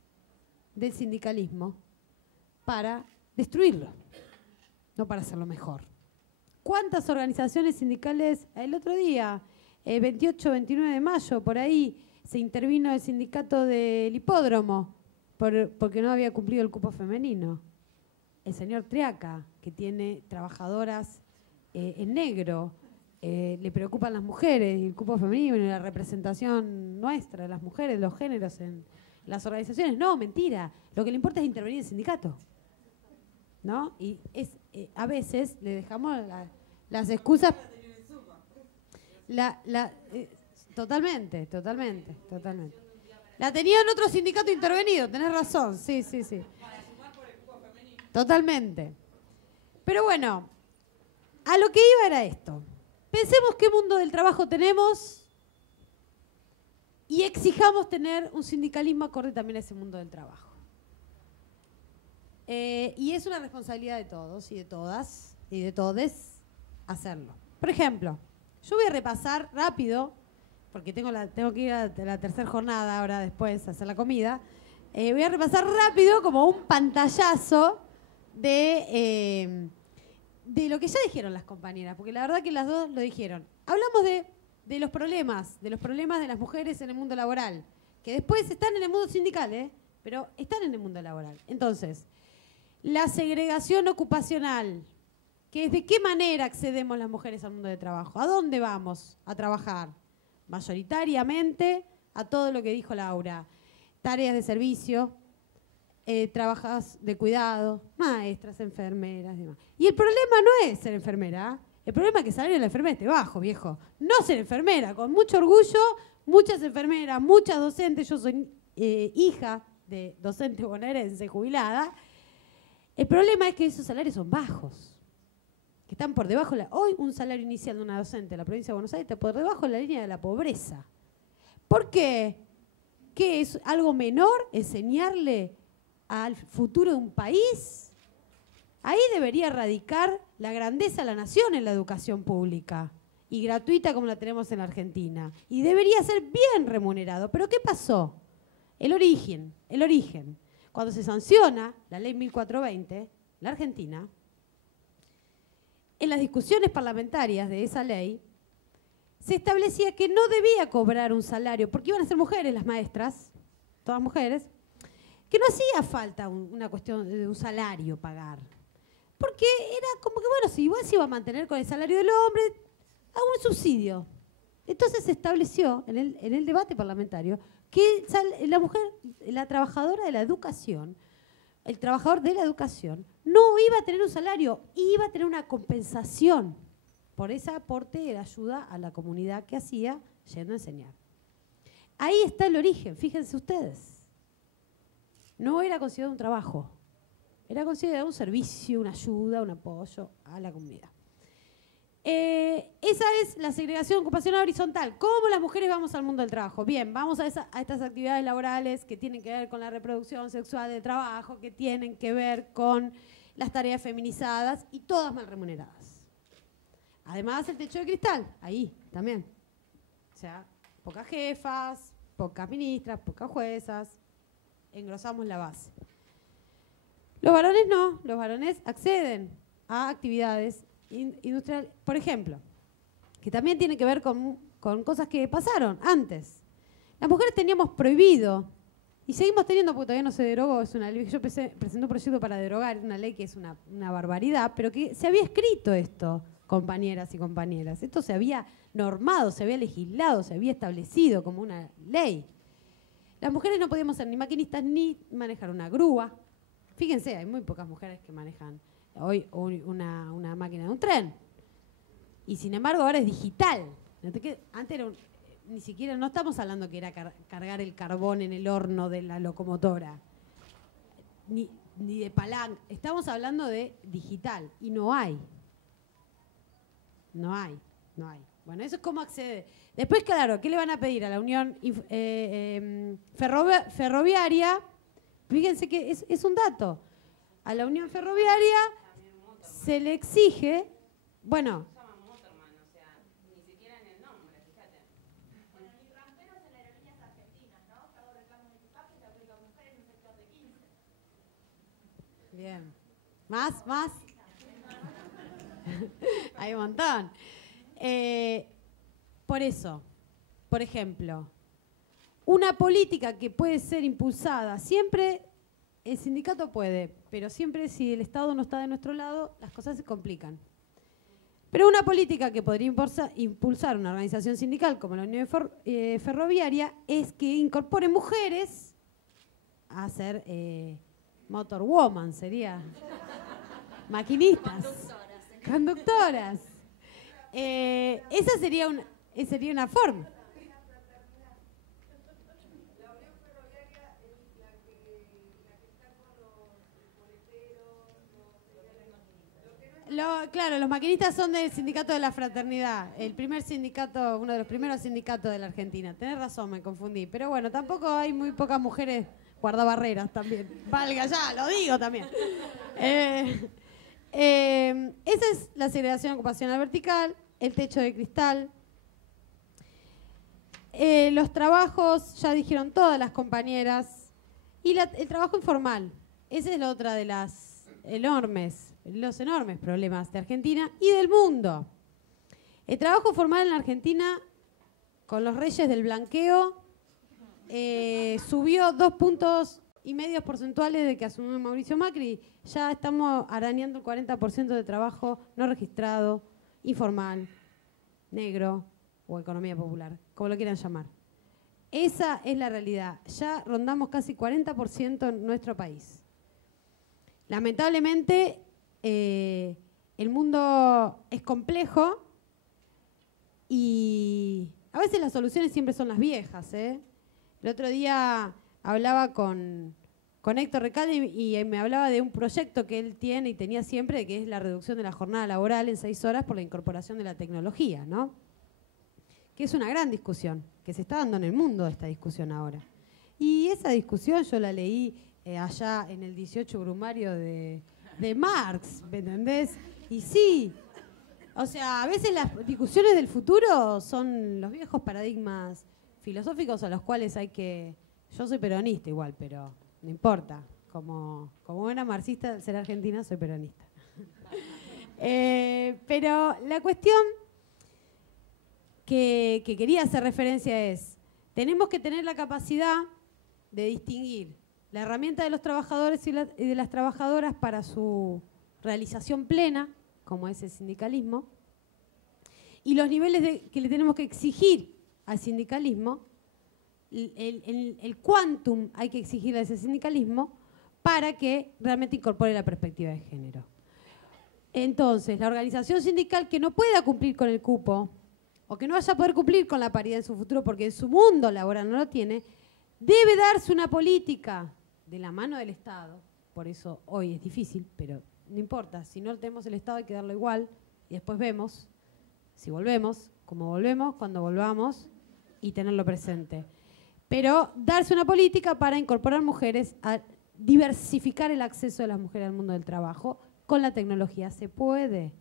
del sindicalismo para destruirlo, no para hacerlo mejor. ¿Cuántas organizaciones sindicales? El otro día, 28, 29 de mayo, por ahí, se intervino el sindicato del hipódromo porque no había cumplido el cupo femenino. El señor Triaca, que tiene trabajadoras en negro, le preocupan las mujeres y el cupo femenino y la representación nuestra de las mujeres, los géneros en las organizaciones. No, mentira. Lo que le importa es intervenir el sindicato, ¿no? Y a veces le dejamos las excusas. Totalmente. La tenía en otro sindicato intervenido, tenés razón, sí. Totalmente. Pero bueno, a lo que iba era esto. Pensemos qué mundo del trabajo tenemos y exijamos tener un sindicalismo acorde también a ese mundo del trabajo. Y es una responsabilidad de todos y de todas y de todes hacerlo. Por ejemplo, yo voy a repasar rápido, porque tengo que ir a la tercera jornada ahora después a hacer la comida. Voy a repasar rápido como un pantallazo de lo que ya dijeron las compañeras, porque la verdad que las dos lo dijeron. Hablamos de los problemas de las mujeres en el mundo laboral, que después están en el mundo sindical, pero están en el mundo laboral. Entonces, la segregación ocupacional, que es de qué manera accedemos las mujeres al mundo de trabajo, a dónde vamos a trabajar, mayoritariamente a todo lo que dijo Laura, tareas de servicio, trabajadoras de cuidado, maestras, enfermeras, demás. Y el problema no es ser enfermera. El problema es que el salario de la enfermera esté bajo, viejo. No ser enfermera, con mucho orgullo, muchas enfermeras, muchas docentes. Yo soy hija de docente bonaerense jubilada. El problema es que esos salarios son bajos, que están por debajo. Hoy un salario inicial de una docente en la provincia de Buenos Aires está por debajo de la línea de la pobreza. ¿Por qué? ¿Qué es algo menor enseñarle al futuro de un país? Ahí debería radicar la grandeza de la nación en la educación pública y gratuita como la tenemos en la Argentina. Y debería ser bien remunerado. ¿Pero qué pasó? El origen. Cuando se sanciona la ley 1420, la Argentina, en las discusiones parlamentarias de esa ley, se establecía que no debía cobrar un salario, porque iban a ser mujeres las maestras, todas mujeres, que no hacía falta una cuestión de un salario pagar. Porque era como que, bueno, si igual se iba a mantener con el salario del hombre, a un subsidio. Entonces se estableció en el debate parlamentario que la mujer, la trabajadora de la educación, el trabajador de la educación, no iba a tener un salario, iba a tener una compensación por ese aporte de ayuda a la comunidad que hacía yendo a enseñar. Ahí está el origen, fíjense ustedes. No era considerado un trabajo, era considerado un servicio, una ayuda, un apoyo a la comunidad. Esa es la segregación ocupacional horizontal. ¿Cómo las mujeres vamos al mundo del trabajo? Bien, vamos a estas actividades laborales que tienen que ver con la reproducción sexual del trabajo, que tienen que ver con las tareas feminizadas y todas mal remuneradas. Además, el techo de cristal, ahí también. O sea, pocas jefas, pocas ministras, pocas juezas. Engrosamos la base. Los varones no, los varones acceden a actividades industriales, por ejemplo, que también tiene que ver con cosas que pasaron antes. Las mujeres teníamos prohibido, y seguimos teniendo porque todavía no se derogó, es una ley, yo presenté un proyecto para derogar una ley que es una barbaridad, pero que se había escrito esto, compañeras y compañeras. Esto se había normado, se había legislado, se había establecido como una ley. Las mujeres no podíamos ser ni maquinistas ni manejar una grúa. Fíjense, hay muy pocas mujeres que manejan hoy una máquina de un tren. Y sin embargo ahora es digital. Antes era ni siquiera, no estamos hablando que era cargar el carbón en el horno de la locomotora. Ni de palanca. Estamos hablando de digital. Y no hay. No hay. Bueno, eso es cómo accede. Después, claro, ¿qué le van a pedir a la Unión Ferroviaria? Fíjense que es un dato. A la Unión Ferroviaria se le exige, bueno. Bien. ¿Más? Hay un montón. Por eso, por ejemplo, una política que puede ser impulsada, siempre el sindicato puede, pero siempre si el Estado no está de nuestro lado, las cosas se complican. Pero una política que podría impulsar una organización sindical como la Unión Ferroviaria es que incorpore mujeres a ser motor woman, sería maquinistas, conductoras. Esa sería una forma. Claro, los maquinistas son del sindicato de la fraternidad, el primer sindicato, uno de los primeros sindicatos de la Argentina. Tenés razón, me confundí. Pero bueno, tampoco hay muy pocas mujeres guardabarreras también. Valga ya, lo digo también. Esa es la segregación ocupacional vertical, el techo de cristal. Los trabajos, ya dijeron todas las compañeras. Y el trabajo informal. Esa es la otra de los enormes problemas de Argentina y del mundo. El trabajo formal en la Argentina, con los reyes del blanqueo, subió 2,5 puntos porcentuales de que asumió Mauricio Macri. Ya estamos arañando el 40% de trabajo no registrado, informal, negro o economía popular, como lo quieran llamar. Esa es la realidad. Ya rondamos casi 40% en nuestro país. Lamentablemente, el mundo es complejo y a veces las soluciones siempre son las viejas. El otro día hablaba con Héctor Recalde y me hablaba de un proyecto que él tiene y tenía siempre, que es la reducción de la jornada laboral en 6 horas por la incorporación de la tecnología, ¿no? Que es una gran discusión, que se está dando en el mundo esta discusión ahora. Y esa discusión yo la leí allá en el 18 Brumario de Marx, ¿me entendés? Y sí, o sea, a veces las discusiones del futuro son los viejos paradigmas filosóficos a los cuales hay que... Yo soy peronista igual, pero no importa. Como buena marxista, al ser argentina, soy peronista. Pero la cuestión que quería hacer referencia es, tenemos que tener la capacidad de distinguir la herramienta de los trabajadores y de las trabajadoras para su realización plena, como es el sindicalismo, y los niveles que le tenemos que exigir al sindicalismo, el quantum hay que exigirle a ese sindicalismo para que realmente incorpore la perspectiva de género. Entonces, la organización sindical que no pueda cumplir con el cupo o que no vaya a poder cumplir con la paridad en su futuro porque en su mundo laboral no lo tiene, debe darse una política de la mano del Estado. Por eso hoy es difícil, pero no importa. Si no tenemos el Estado hay que darlo igual y después vemos si volvemos, cómo volvemos, cuando volvamos y tenerlo presente. Pero darse una política para incorporar mujeres, a diversificar el acceso de las mujeres al mundo del trabajo. Con la tecnología se puede,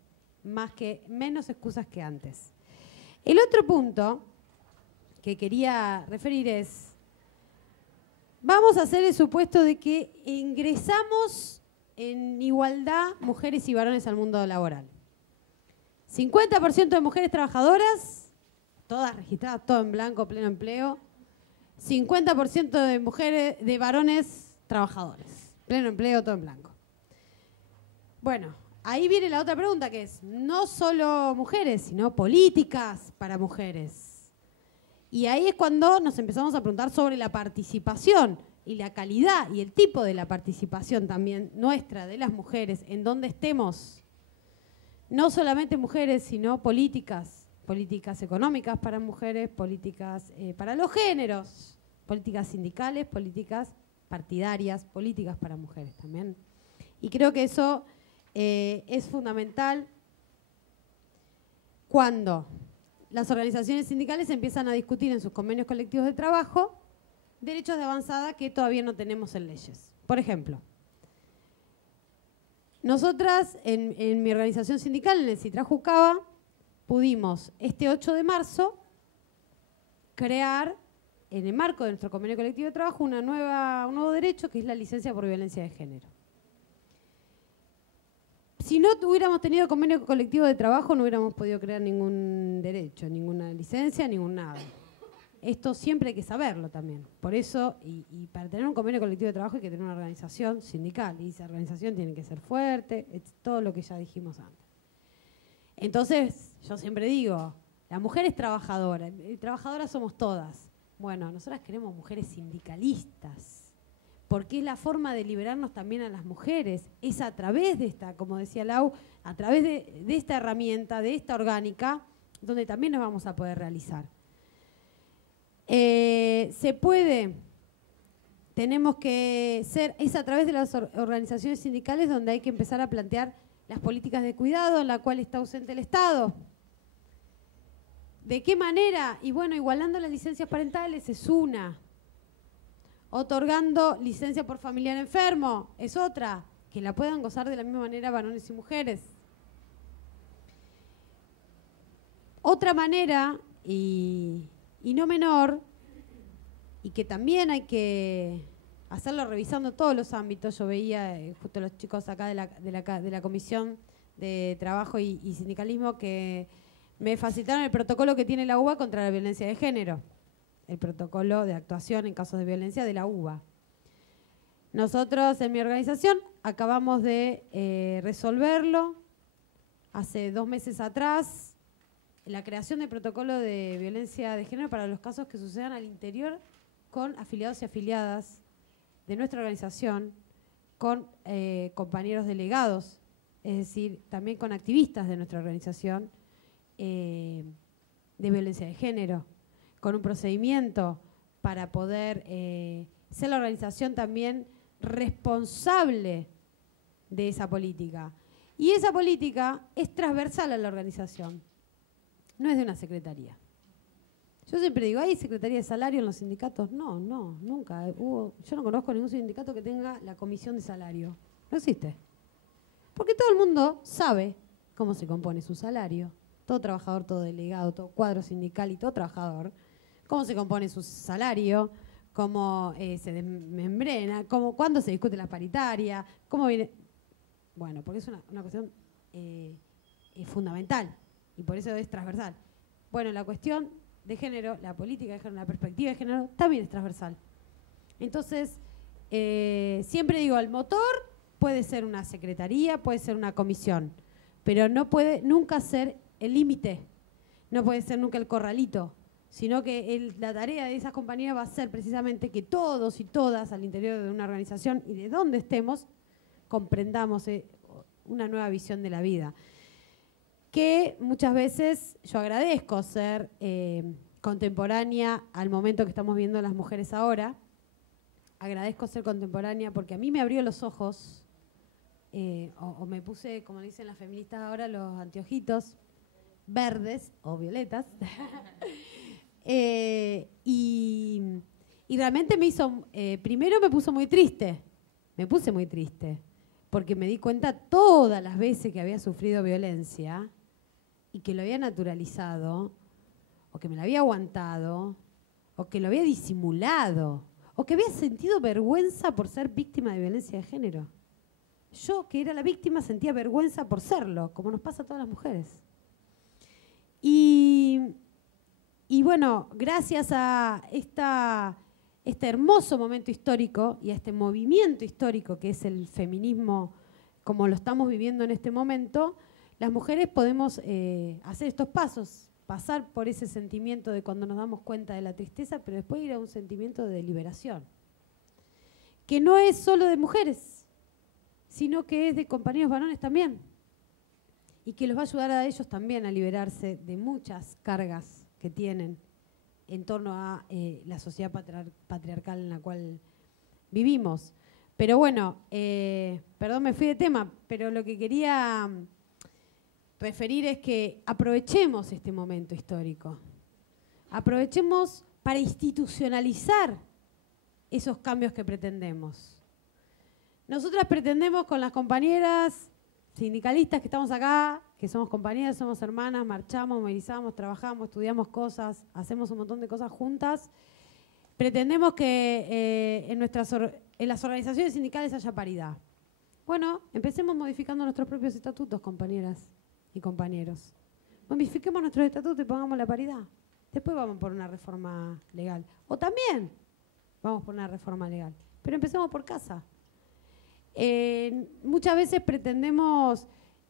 menos excusas que antes. El otro punto que quería referir es, vamos a hacer el supuesto de que ingresamos en igualdad mujeres y varones al mundo laboral. 50% de mujeres trabajadoras, todas registradas, todo en blanco, pleno empleo. 50% de mujeres, de varones trabajadores, pleno empleo, todo en blanco. Bueno, ahí viene la otra pregunta que es, no solo mujeres, sino políticas para mujeres. Y ahí es cuando nos empezamos a preguntar sobre la participación y la calidad y el tipo de la participación también nuestra, de las mujeres, en donde estemos. No solamente mujeres, sino políticas económicas para mujeres, políticas para los géneros, políticas sindicales, políticas partidarias, políticas para mujeres también. Y creo que eso es fundamental cuando las organizaciones sindicales empiezan a discutir en sus convenios colectivos de trabajo derechos de avanzada que todavía no tenemos en leyes. Por ejemplo, nosotras en mi organización sindical, en el CITRA Jucaba, pudimos este 8 de marzo crear, en el marco de nuestro convenio colectivo de trabajo, un nuevo derecho que es la licencia por violencia de género. Si no hubiéramos tenido convenio colectivo de trabajo, no hubiéramos podido crear ningún derecho, ninguna licencia, ningún nada. Esto siempre hay que saberlo también. Por eso, y para tener un convenio colectivo de trabajo hay que tener una organización sindical. Y esa organización tiene que ser fuerte, es todo lo que ya dijimos antes. Entonces, yo siempre digo, la mujer es trabajadora, y trabajadoras somos todas. Bueno, nosotras queremos mujeres sindicalistas, porque es la forma de liberarnos también a las mujeres. Es a través de esta, como decía Lau, a través de esta herramienta, de esta orgánica, donde también nos vamos a poder realizar. Se puede, tenemos que ser, es a través de las organizaciones sindicales donde hay que empezar a plantear las políticas de cuidado en la cual está ausente el Estado. ¿De qué manera? Y bueno, igualando las licencias parentales es una. Otorgando licencia por familiar enfermo es otra. Que la puedan gozar de la misma manera varones y mujeres. Otra manera, y no menor, y que también hay que hacerlo revisando todos los ámbitos. Yo veía justo los chicos acá de la Comisión de Trabajo y Sindicalismo que me facilitaron el protocolo que tiene la UBA contra la violencia de género, el protocolo de actuación en casos de violencia de la UBA. Nosotros en mi organización acabamos de resolverlo hace 2 meses atrás. la creación de protocolo de violencia de género para los casos que sucedan al interior con afiliados y afiliadas de nuestra organización, con compañeros delegados, es decir, también con activistas de nuestra organización de violencia de género, con un procedimiento para poder ser la organización también responsable de esa política. Y esa política es transversal a la organización, no es de una secretaría. Yo siempre digo, ¿hay secretaría de salario en los sindicatos? No, nunca. Yo no conozco ningún sindicato que tenga la comisión de salario. No existe. Porque todo el mundo sabe cómo se compone su salario. Todo trabajador, todo delegado, todo cuadro sindical y todo trabajador. Cómo se compone su salario, cómo se desmembrena, cuándo se discute la paritaria, cómo viene... Bueno, porque es una cuestión fundamental y por eso es transversal. Bueno, la cuestión de género, la política de género, la perspectiva de género, también es transversal. Entonces, siempre digo, el motor puede ser una secretaría, puede ser una comisión, pero no puede nunca ser el límite, no puede ser nunca el corralito, sino que la tarea de esas compañías va a ser precisamente que todos y todas al interior de una organización y de donde estemos, comprendamos una nueva visión de la vida. Que muchas veces yo agradezco ser contemporánea al momento que estamos viendo las mujeres ahora. Agradezco ser contemporánea porque a mí me abrió los ojos, o me puse, como dicen las feministas ahora, los anteojitos verdes o violetas. Y realmente me hizo, primero me puso muy triste, me puse muy triste, porque me di cuenta todas las veces que había sufrido violencia y que lo había naturalizado, o que me lo había aguantado, o que lo había disimulado, o que había sentido vergüenza por ser víctima de violencia de género. Yo, que era la víctima, sentía vergüenza por serlo, como nos pasa a todas las mujeres. Y bueno, gracias a este hermoso momento histórico y a este movimiento histórico que es el feminismo, como lo estamos viviendo en este momento, las mujeres podemos hacer estos pasos, pasar por ese sentimiento de cuando nos damos cuenta de la tristeza, pero después ir a un sentimiento de liberación, que no es solo de mujeres, sino que es de compañeros varones también, y que los va a ayudar a ellos también a liberarse de muchas cargas que tienen en torno a la sociedad patriarcal en la cual vivimos. Pero bueno, perdón, me fui de tema, pero lo que quería referir es que aprovechemos este momento histórico. Aprovechemos para institucionalizar esos cambios que pretendemos. Nosotras pretendemos con las compañeras sindicalistas que estamos acá, que somos compañeras, somos hermanas, marchamos, movilizamos, trabajamos, estudiamos cosas, hacemos un montón de cosas juntas. Pretendemos que en las organizaciones sindicales haya paridad. Bueno, empecemos modificando nuestros propios estatutos, compañeras y compañeros. Modifiquemos nuestros estatutos y pongamos la paridad. Después vamos por una reforma legal. O también vamos por una reforma legal. Pero empecemos por casa. Muchas veces pretendemos,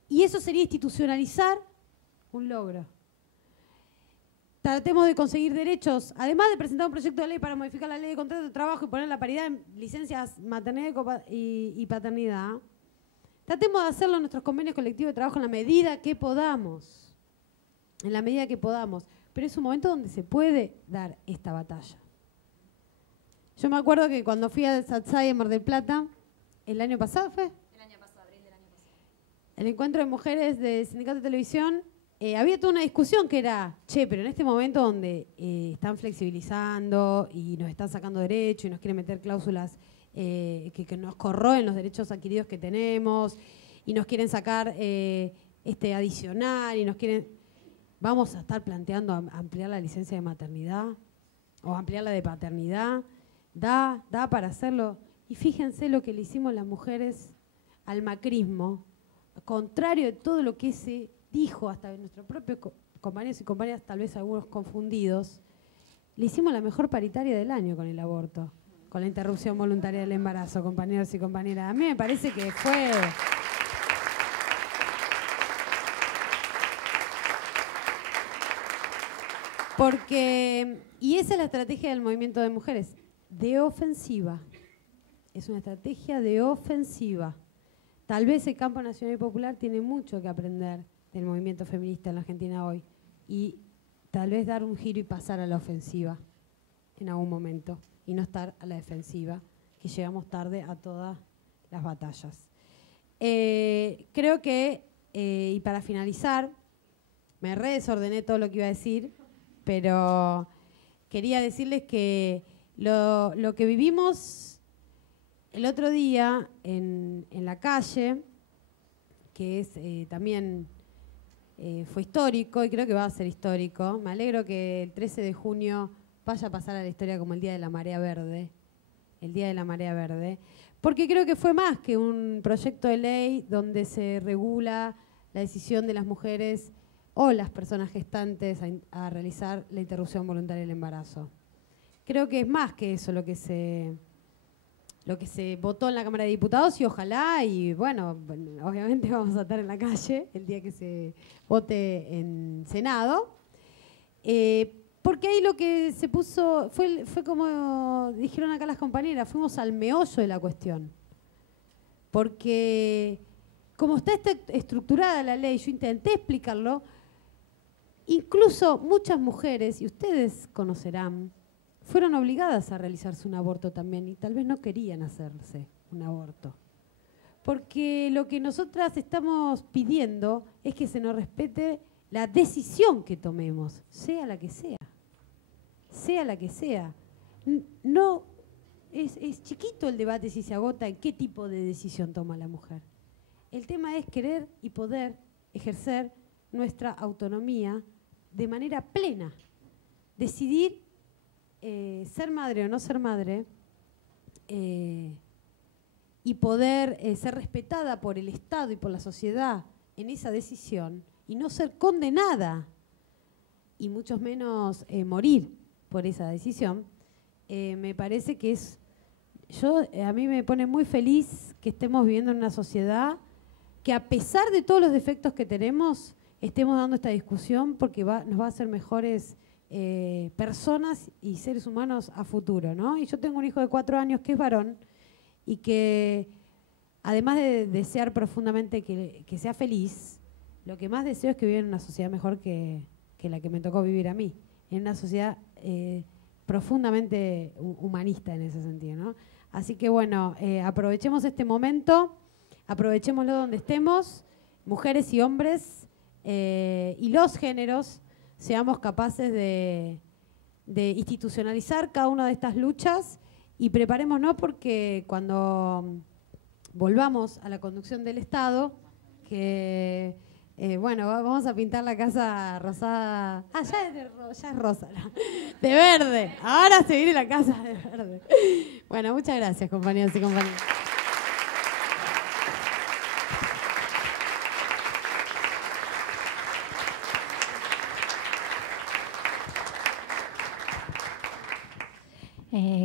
y eso sería institucionalizar un logro. Tratemos de conseguir derechos, además de presentar un proyecto de ley para modificar la ley de contrato de trabajo y poner la paridad en licencias maternidad y paternidad. Tratemos de hacerlo en nuestros convenios colectivos de trabajo en la medida que podamos. En la medida que podamos. Pero es un momento donde se puede dar esta batalla. Yo me acuerdo que cuando fui a Satsai en Mar del Plata, ¿el año pasado fue? El año pasado, abril del año pasado. El encuentro de mujeres del Sindicato de Televisión, había toda una discusión que era, pero en este momento donde están flexibilizando y nos están sacando derechos y nos quieren meter cláusulas que nos corroen los derechos adquiridos que tenemos y nos quieren sacar adicional y nos quieren... Vamos a estar planteando ampliar la licencia de maternidad o ampliar la de paternidad. Da para hacerlo. Y fíjense lo que le hicimos las mujeres al macrismo, contrario de todo lo que se dijo hasta de nuestros propios compañeros y compañeras, tal vez algunos confundidos, le hicimos la mejor paritaria del año con el aborto, con la interrupción voluntaria del embarazo, compañeros y compañeras. A mí me parece que fue... Y esa es la estrategia del movimiento de mujeres, de ofensiva. Es una estrategia de ofensiva. Tal vez el campo nacional y popular tiene mucho que aprender del movimiento feminista en la Argentina hoy y tal vez dar un giro y pasar a la ofensiva en algún momento y no estar a la defensiva, que llegamos tarde a todas las batallas. Creo que, y para finalizar, me desordené todo lo que iba a decir, pero quería decirles que lo que vivimos el otro día en la calle, que es también fue histórico y creo que va a ser histórico. Me alegro que el 13 de junio vaya a pasar a la historia como el Día de la Marea Verde, el Día de la Marea Verde, porque creo que fue más que un proyecto de ley donde se regula la decisión de las mujeres o las personas gestantes a realizar la interrupción voluntaria del embarazo. Creo que es más que eso lo que se votó en la Cámara de Diputados y ojalá, y bueno, obviamente vamos a estar en la calle el día que se vote en Senado, porque ahí lo que se puso fue como dijeron acá las compañeras, fuimos al meollo de la cuestión. Porque como está estructurada la ley, yo intenté explicarlo, incluso muchas mujeres, y ustedes conocerán, fueron obligadas a realizarse un aborto también y tal vez no querían hacerse un aborto. Porque lo que nosotras estamos pidiendo es que se nos respete la decisión que tomemos, sea la que sea. Sea la que sea. No, es chiquito el debate si se agota en qué tipo de decisión toma la mujer. El tema es querer y poder ejercer nuestra autonomía de manera plena. Decidir ser madre o no ser madre y poder ser respetada por el Estado y por la sociedad en esa decisión y no ser condenada y mucho menos morir por esa decisión, me parece que a mí me pone muy feliz que estemos viviendo en una sociedad que a pesar de todos los defectos que tenemos, estemos dando esta discusión porque nos va a hacer mejores personas y seres humanos a futuro, ¿no? Y yo tengo un hijo de 4 años que es varón y que además de desear profundamente que sea feliz, lo que más deseo es que viva en una sociedad mejor que la que me tocó vivir a mí, en una sociedad profundamente humanista en ese sentido, ¿no? Así que bueno, aprovechemos este momento, aprovechémoslo donde estemos, mujeres y hombres y los géneros, seamos capaces de institucionalizar cada una de estas luchas y preparémonos porque cuando volvamos a la conducción del Estado, que bueno, vamos a pintar la casa rosada. Ah, ya es rosa, ¿no? De verde. Ahora se viene la casa de verde. Bueno, muchas gracias, compañeros y compañeras.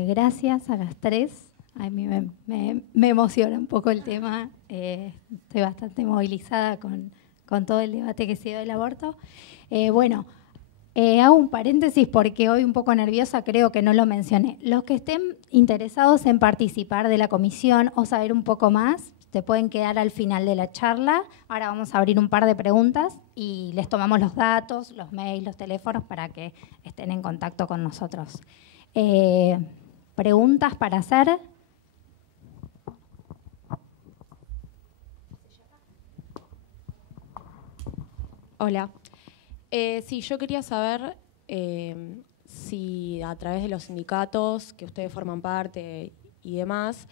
Gracias a las tres. A mí me emociona un poco el tema. Estoy bastante movilizada con todo el debate que se dio del aborto. Hago un paréntesis porque hoy un poco nerviosa, creo que no lo mencioné. Los que estén interesados en participar de la comisión o saber un poco más, se pueden quedar al final de la charla. Ahora vamos a abrir un par de preguntas y les tomamos los datos, los mails, los teléfonos para que estén en contacto con nosotros. ¿Preguntas para hacer? Hola. Sí, yo quería saber si a través de los sindicatos que ustedes forman parte y demás,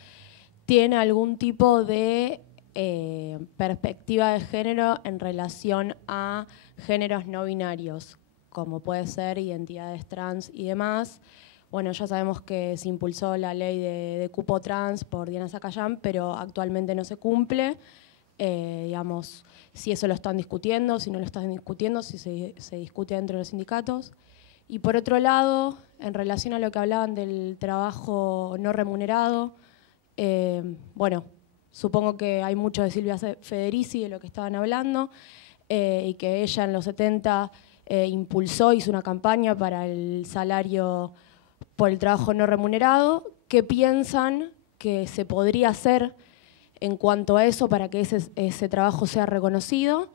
tiene algún tipo de perspectiva de género en relación a géneros no binarios, como puede ser identidades trans y demás. Bueno, ya sabemos que se impulsó la ley de cupo trans por Diana Zacayán, pero actualmente no se cumple. Digamos, si eso lo están discutiendo, si no lo están discutiendo, si se discute dentro de los sindicatos. Y por otro lado, en relación a lo que hablaban del trabajo no remunerado, bueno, supongo que hay mucho de Silvia Federici de lo que estaban hablando, y que ella en los 70 impulsó, hizo una campaña para el salario por el trabajo no remunerado. ¿Qué piensan que se podría hacer en cuanto a eso para que ese trabajo sea reconocido?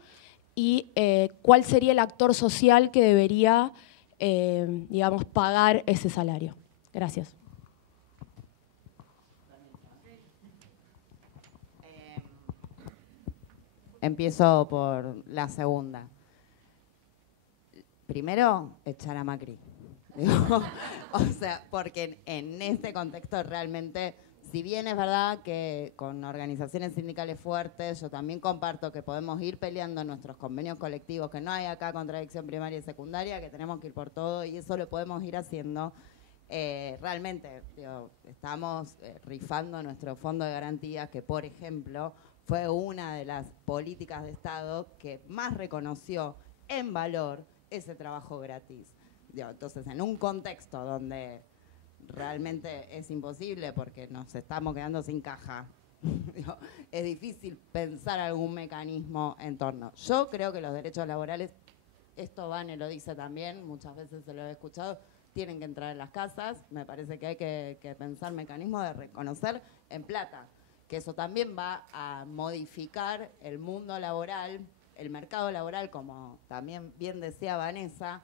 Y ¿cuál sería el actor social que debería, digamos, pagar ese salario? Gracias. Empiezo por la segunda. Primero, echar a Macri. Digo, o sea, porque en este contexto realmente, si bien es verdad que con organizaciones sindicales fuertes, yo también comparto que podemos ir peleando nuestros convenios colectivos, que no hay acá contradicción primaria y secundaria, que tenemos que ir por todo y eso lo podemos ir haciendo. Realmente, digo, estamos rifando nuestro fondo de garantías, que por ejemplo fue una de las políticas de Estado que más reconoció en valor ese trabajo gratis. Digo, entonces, en un contexto donde realmente es imposible porque nos estamos quedando sin caja, digo, es difícil pensar algún mecanismo en torno. Yo creo que los derechos laborales, esto Vane lo dice también, muchas veces se lo he escuchado, tienen que entrar en las casas. Me parece que hay que pensar mecanismos de reconocer en plata, que eso también va a modificar el mundo laboral, el mercado laboral, como también bien decía Vanessa,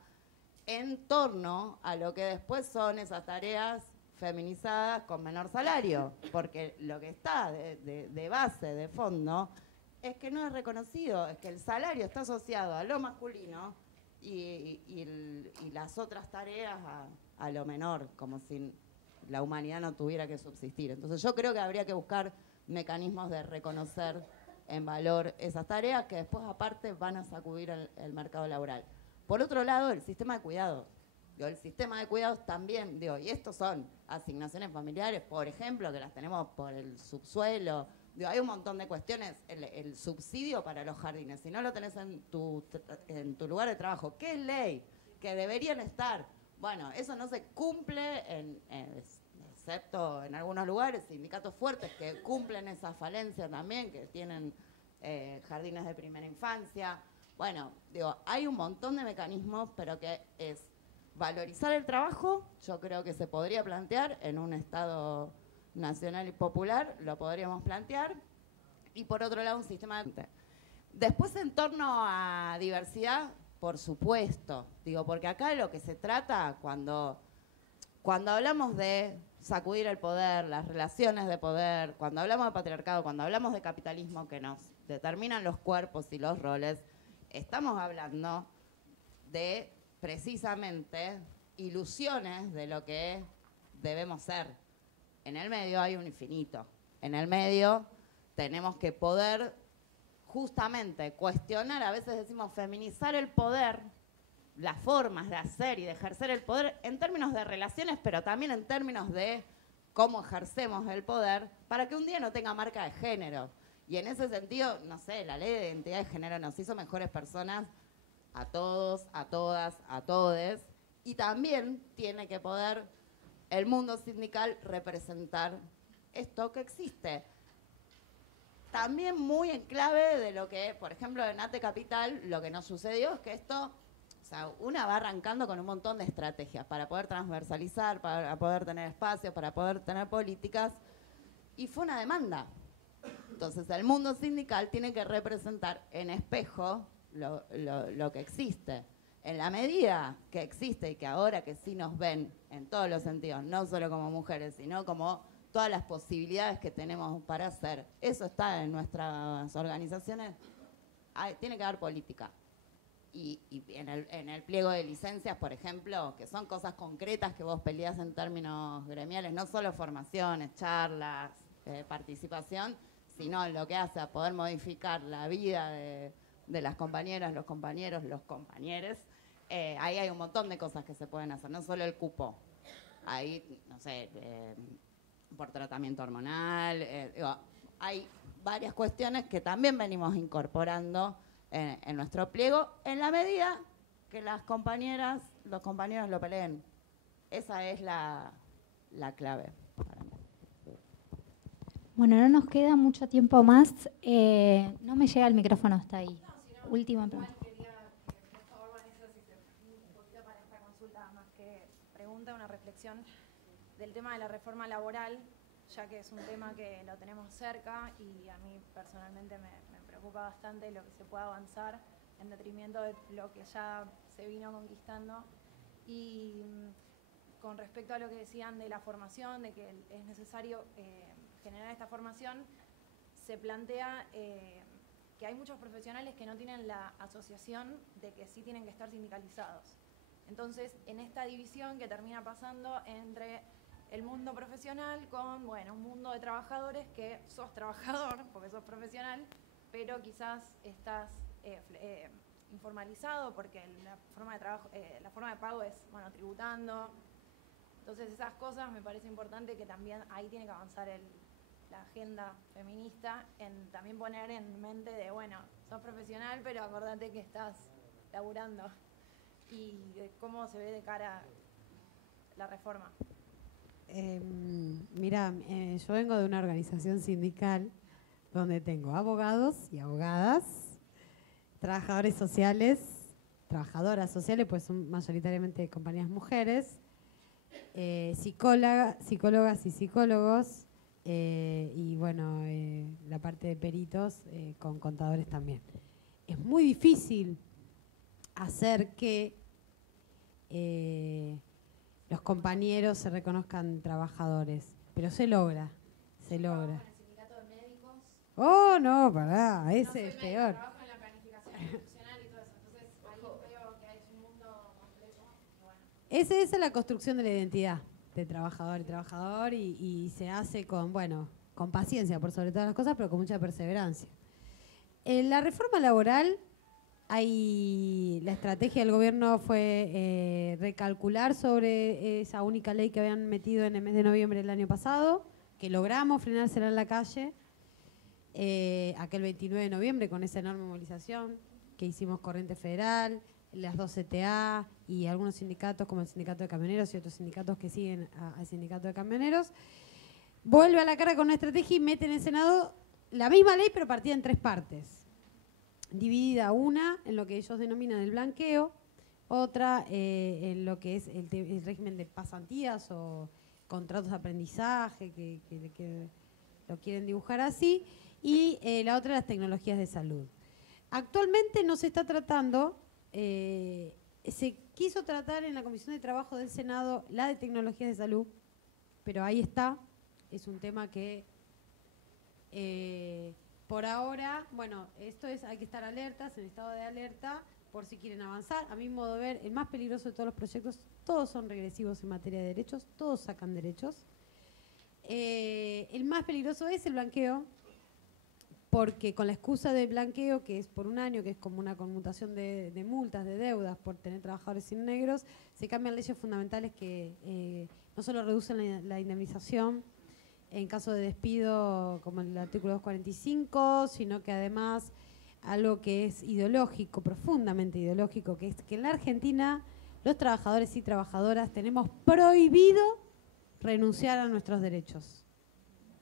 en torno a lo que después son esas tareas feminizadas con menor salario, porque lo que está de base, de fondo, es que no es reconocido, es que el salario está asociado a lo masculino y las otras tareas a lo menor, como si la humanidad no tuviera que subsistir. Entonces yo creo que habría que buscar mecanismos de reconocer en valor esas tareas que después aparte van a sacudir el mercado laboral. Por otro lado, el sistema de cuidados. El sistema de cuidados también, y estos son asignaciones familiares, por ejemplo, que las tenemos por el subsuelo. Hay un montón de cuestiones. El subsidio para los jardines, si no lo tenés en tu lugar de trabajo, ¿qué es ley? Que deberían estar. Bueno, eso no se cumple, excepto en algunos lugares, sindicatos fuertes que cumplen esa falencia también, que tienen jardines de primera infancia. Bueno, hay un montón de mecanismos, pero que es valorizar el trabajo. Yo creo que se podría plantear en un Estado nacional y popular, lo podríamos plantear. Y por otro lado, un sistema de... Después, en torno a diversidad, por supuesto, porque acá lo que se trata cuando hablamos de sacudir el poder, las relaciones de poder, cuando hablamos de patriarcado, cuando hablamos de capitalismo que nos determinan los cuerpos y los roles, estamos hablando de precisamente ilusiones de lo que debemos ser. En el medio hay un infinito. En el medio tenemos que poder justamente cuestionar, a veces decimos feminizar el poder, las formas de hacer y de ejercer el poder en términos de relaciones, pero también en términos de cómo ejercemos el poder, para que un día no tenga marca de género. Y en ese sentido, no sé, la ley de identidad de género nos hizo mejores personas a todos, a todas, a todes, y también tiene que poder el mundo sindical representar esto que existe. También muy en clave de lo que, por ejemplo, en ATE Capital, lo que nos sucedió es que esto, o sea, una va arrancando con un montón de estrategias para poder transversalizar, para poder tener espacios, para poder tener políticas, y fue una demanda. Entonces, el mundo sindical tiene que representar en espejo lo que existe. En la medida que existe y que ahora que sí nos ven en todos los sentidos, no solo como mujeres, sino como todas las posibilidades que tenemos para hacer, eso está en nuestras organizaciones, tiene que haber política. Y en el pliego de licencias, por ejemplo, que son cosas concretas que vos peleás en términos gremiales, no solo formaciones, charlas, participación, sino lo que hace a poder modificar la vida de las compañeras, los compañeros, los compañeros. Ahí hay un montón de cosas que se pueden hacer, no solo el cupo. Ahí, no sé, por tratamiento hormonal, hay varias cuestiones que también venimos incorporando en nuestro pliego, en la medida que las compañeras, los compañeros lo peleen. Esa es la clave para mí. Bueno, no nos queda mucho tiempo más. No me llega el micrófono hasta ahí. Última pregunta. reflexión del tema de la reforma laboral, ya que es un tema que lo tenemos cerca y a mí personalmente me preocupa bastante lo que se pueda avanzar en detrimento de lo que ya se vino conquistando. Y con respecto a lo que decían de la formación, de que es necesario generar esta formación, se plantea que hay muchos profesionales que no tienen la asociación de que sí tienen que estar sindicalizados. Entonces, en esta división que termina pasando entre el mundo profesional con, bueno, un mundo de trabajadores que sos trabajador, porque sos profesional, pero quizás estás informalizado porque la forma de trabajo, la forma de pago es, bueno, tributando. Entonces, esas cosas me parece importante que también ahí tiene que avanzar la agenda feminista, en también poner en mente de, bueno, sos profesional, pero acordate que estás laburando, y de cómo se ve de cara la reforma. Mira, yo vengo de una organización sindical donde tengo abogados y abogadas, trabajadores sociales, trabajadoras sociales, pues son mayoritariamente compañías mujeres, psicólogas y psicólogos, y bueno, la parte de peritos con contadores también. Es muy difícil hacer que los compañeros se reconozcan trabajadores, pero se logra, se logra. ¿En el sindicato de médicos? Oh, no, pará, ese es peor. Trabajo en la planificación institucional y todo eso, entonces ahí veo que es un mundo complejo. Bueno. Esa es la construcción de la identidad de trabajador y trabajador, y se hace con, bueno, con paciencia por sobre todas las cosas, pero con mucha perseverancia. En la reforma laboral, la estrategia del gobierno fue recalcular sobre esa única ley que habían metido en el mes de noviembre del año pasado, que logramos frenársela en la calle, aquel 29 de noviembre con esa enorme movilización que hicimos Corriente Federal, las dos CTA y algunos sindicatos como el Sindicato de Camioneros y otros sindicatos que siguen al Sindicato de Camioneros. Vuelve a la cara con una estrategia y mete en el Senado la misma ley, pero partida en 3 partes. Dividida una en lo que ellos denominan el blanqueo, otra en lo que es el régimen de pasantías o contratos de aprendizaje, que lo quieren dibujar así, y la otra las tecnologías de salud. Actualmente no se está tratando, se quiso tratar en la Comisión de Trabajo del Senado la de tecnologías de salud, pero ahí está, es un tema que por ahora, bueno, hay que estar alertas, en estado de alerta, por si quieren avanzar. A mi modo de ver, el más peligroso de todos los proyectos, todos son regresivos en materia de derechos, todos sacan derechos. El más peligroso es el blanqueo, porque con la excusa del blanqueo, que es por un año, que es como una conmutación de multas, de deudas, por tener trabajadores sin negros, se cambian leyes fundamentales que no solo reducen la indemnización en caso de despido, como el artículo 245, sino que además algo que es ideológico, profundamente ideológico, que es que en la Argentina los trabajadores y trabajadoras tenemos prohibido renunciar a nuestros derechos.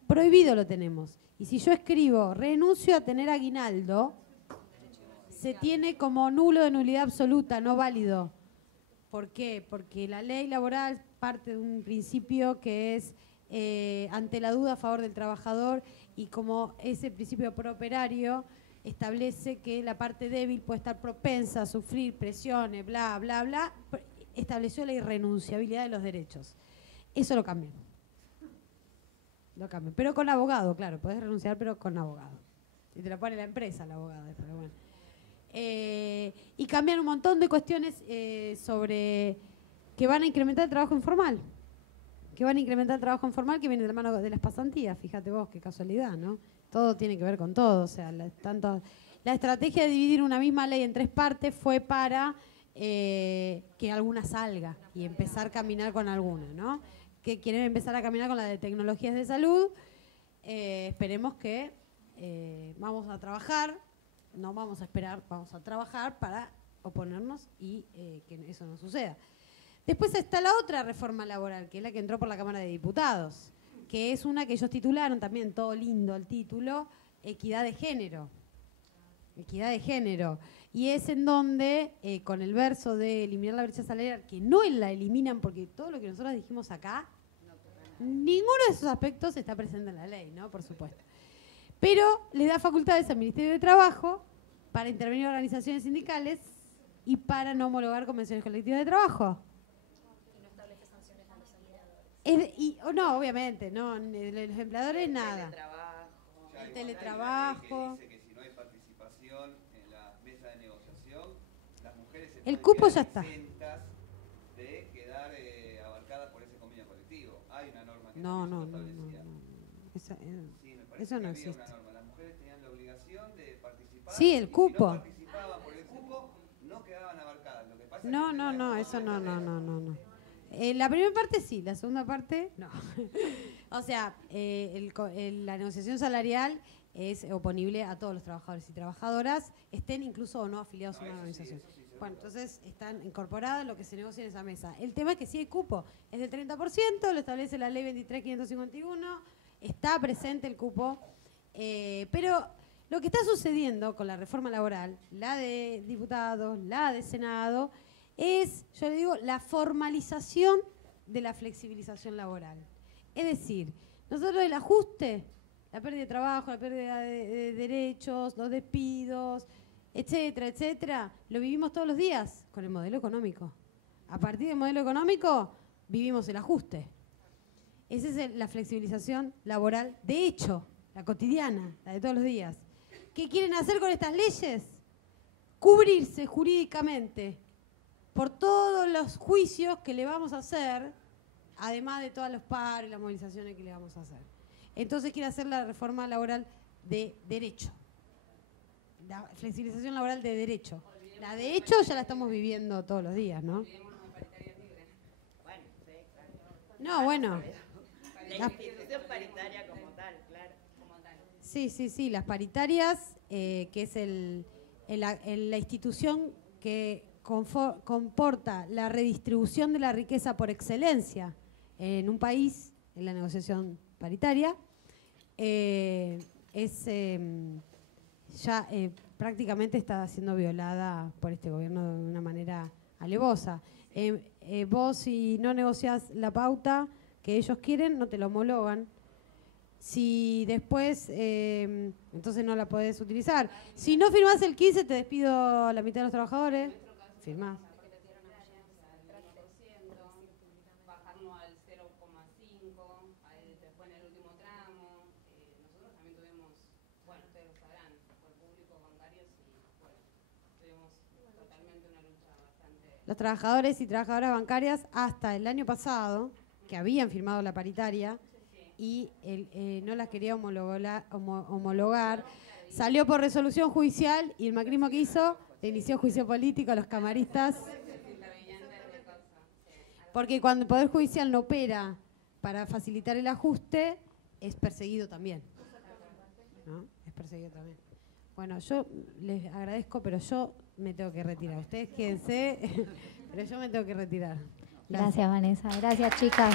Prohibido lo tenemos. Y si yo escribo renuncio a tener aguinaldo, se tiene como nulo, de nulidad absoluta, no válido. ¿Por qué? Porque la ley laboral parte de un principio que es ante la duda a favor del trabajador, y como ese principio prooperario establece que la parte débil puede estar propensa a sufrir presiones, bla, bla, bla, estableció la irrenunciabilidad de los derechos. Eso lo cambian. Lo cambian. Pero con abogado, claro, podés renunciar, pero con abogado. Y te lo pone la empresa, el abogado, pero bueno. Y cambian un montón de cuestiones sobre que van a incrementar el trabajo informal. Que viene de la mano de las pasantías. Fíjate vos, qué casualidad, ¿no? Todo tiene que ver con todo. O sea, la estrategia de dividir una misma ley en 3 partes fue para que alguna salga y empezar a caminar con alguna, ¿no? Que quieren empezar a caminar con la de tecnologías de salud. Esperemos que vamos a trabajar, no vamos a esperar, vamos a trabajar para oponernos y que eso no suceda. Después está la otra reforma laboral, que es la que entró por la Cámara de Diputados, que es una que ellos titularon también, todo lindo el título, equidad de género. Equidad de género. Y es en donde, con el verso de eliminar la brecha salarial, que no la eliminan porque todo lo que nosotros dijimos acá, ninguno de esos aspectos está presente en la ley, ¿no? Por supuesto. Pero le da facultades al Ministerio de Trabajo para intervenir en organizaciones sindicales y para no homologar convenciones colectivas de trabajo. Y no establece sanciones a los empleadores. No, obviamente, no, los empleadores nada. El teletrabajo. Que si no hay participación en la mesa de negociación, las mujeres se El cupo pueden ya quedar está. exentas de quedar abarcadas por ese convenio colectivo. Hay una norma que No, también no, lo no, no, establecía. no. Sí, me parece Eso no que había existe. una norma. Las mujeres tenían la obligación de participar. Sí, el y cupo. Si no participaban por el cupo, no quedaban abarcadas. Lo que pasa No, es que no, eso no. La primera parte sí, la segunda parte no. O sea, la negociación salarial es oponible a todos los trabajadores y trabajadoras, estén incluso o no afiliados a una organización. Bueno, entonces están incorporadas lo que se negocia en esa mesa. El tema es que sí hay cupo, es del 30%, lo establece la ley 23.551, está presente el cupo, pero lo que está sucediendo con la reforma laboral, la de diputados, la de Senado, es, yo le digo, la formalización de la flexibilización laboral. Es decir, nosotros el ajuste, la pérdida de trabajo, la pérdida de derechos, los despidos, etcétera, etcétera, lo vivimos todos los días con el modelo económico. A partir del modelo económico vivimos el ajuste. Esa es la flexibilización laboral de hecho, la cotidiana, la de todos los días. ¿Qué quieren hacer con estas leyes? Cubrirse jurídicamente por todos los juicios que le vamos a hacer, además de todos los paros y las movilizaciones que le vamos a hacer. Entonces quiere hacer la reforma laboral de derecho. La flexibilización laboral de derecho. La de hecho ya la estamos viviendo todos los días, ¿no? Bueno, sí, claro. No, bueno. La institución paritaria como tal, claro. Sí, las paritarias, que es la institución que comporta la redistribución de la riqueza por excelencia en un país, en la negociación paritaria, ya prácticamente está siendo violada por este gobierno de una manera alevosa. Vos si no negociás la pauta que ellos quieren, no te la homologan. Si después, entonces no la podés utilizar. Si no firmás el 15, te despido a la mitad de los trabajadores. Firmás. Bajarlo al 0,5, después en el último tramo. Nosotros también tuvimos, bueno, ustedes lo sabrán, por público bancarios y bueno, tuvimos totalmente una lucha bastante... Los trabajadores y trabajadoras bancarias hasta el año pasado, que habían firmado la paritaria y no las quería homologar, salió por resolución judicial y el macrismo que hizo, le inició juicio político a los camaristas. Porque cuando el Poder Judicial no opera para facilitar el ajuste, es perseguido también. ¿No? Es perseguido también. Bueno, yo les agradezco, pero yo me tengo que retirar. Ustedes quédense, pero yo me tengo que retirar. Gracias, Vanessa. Gracias, chicas.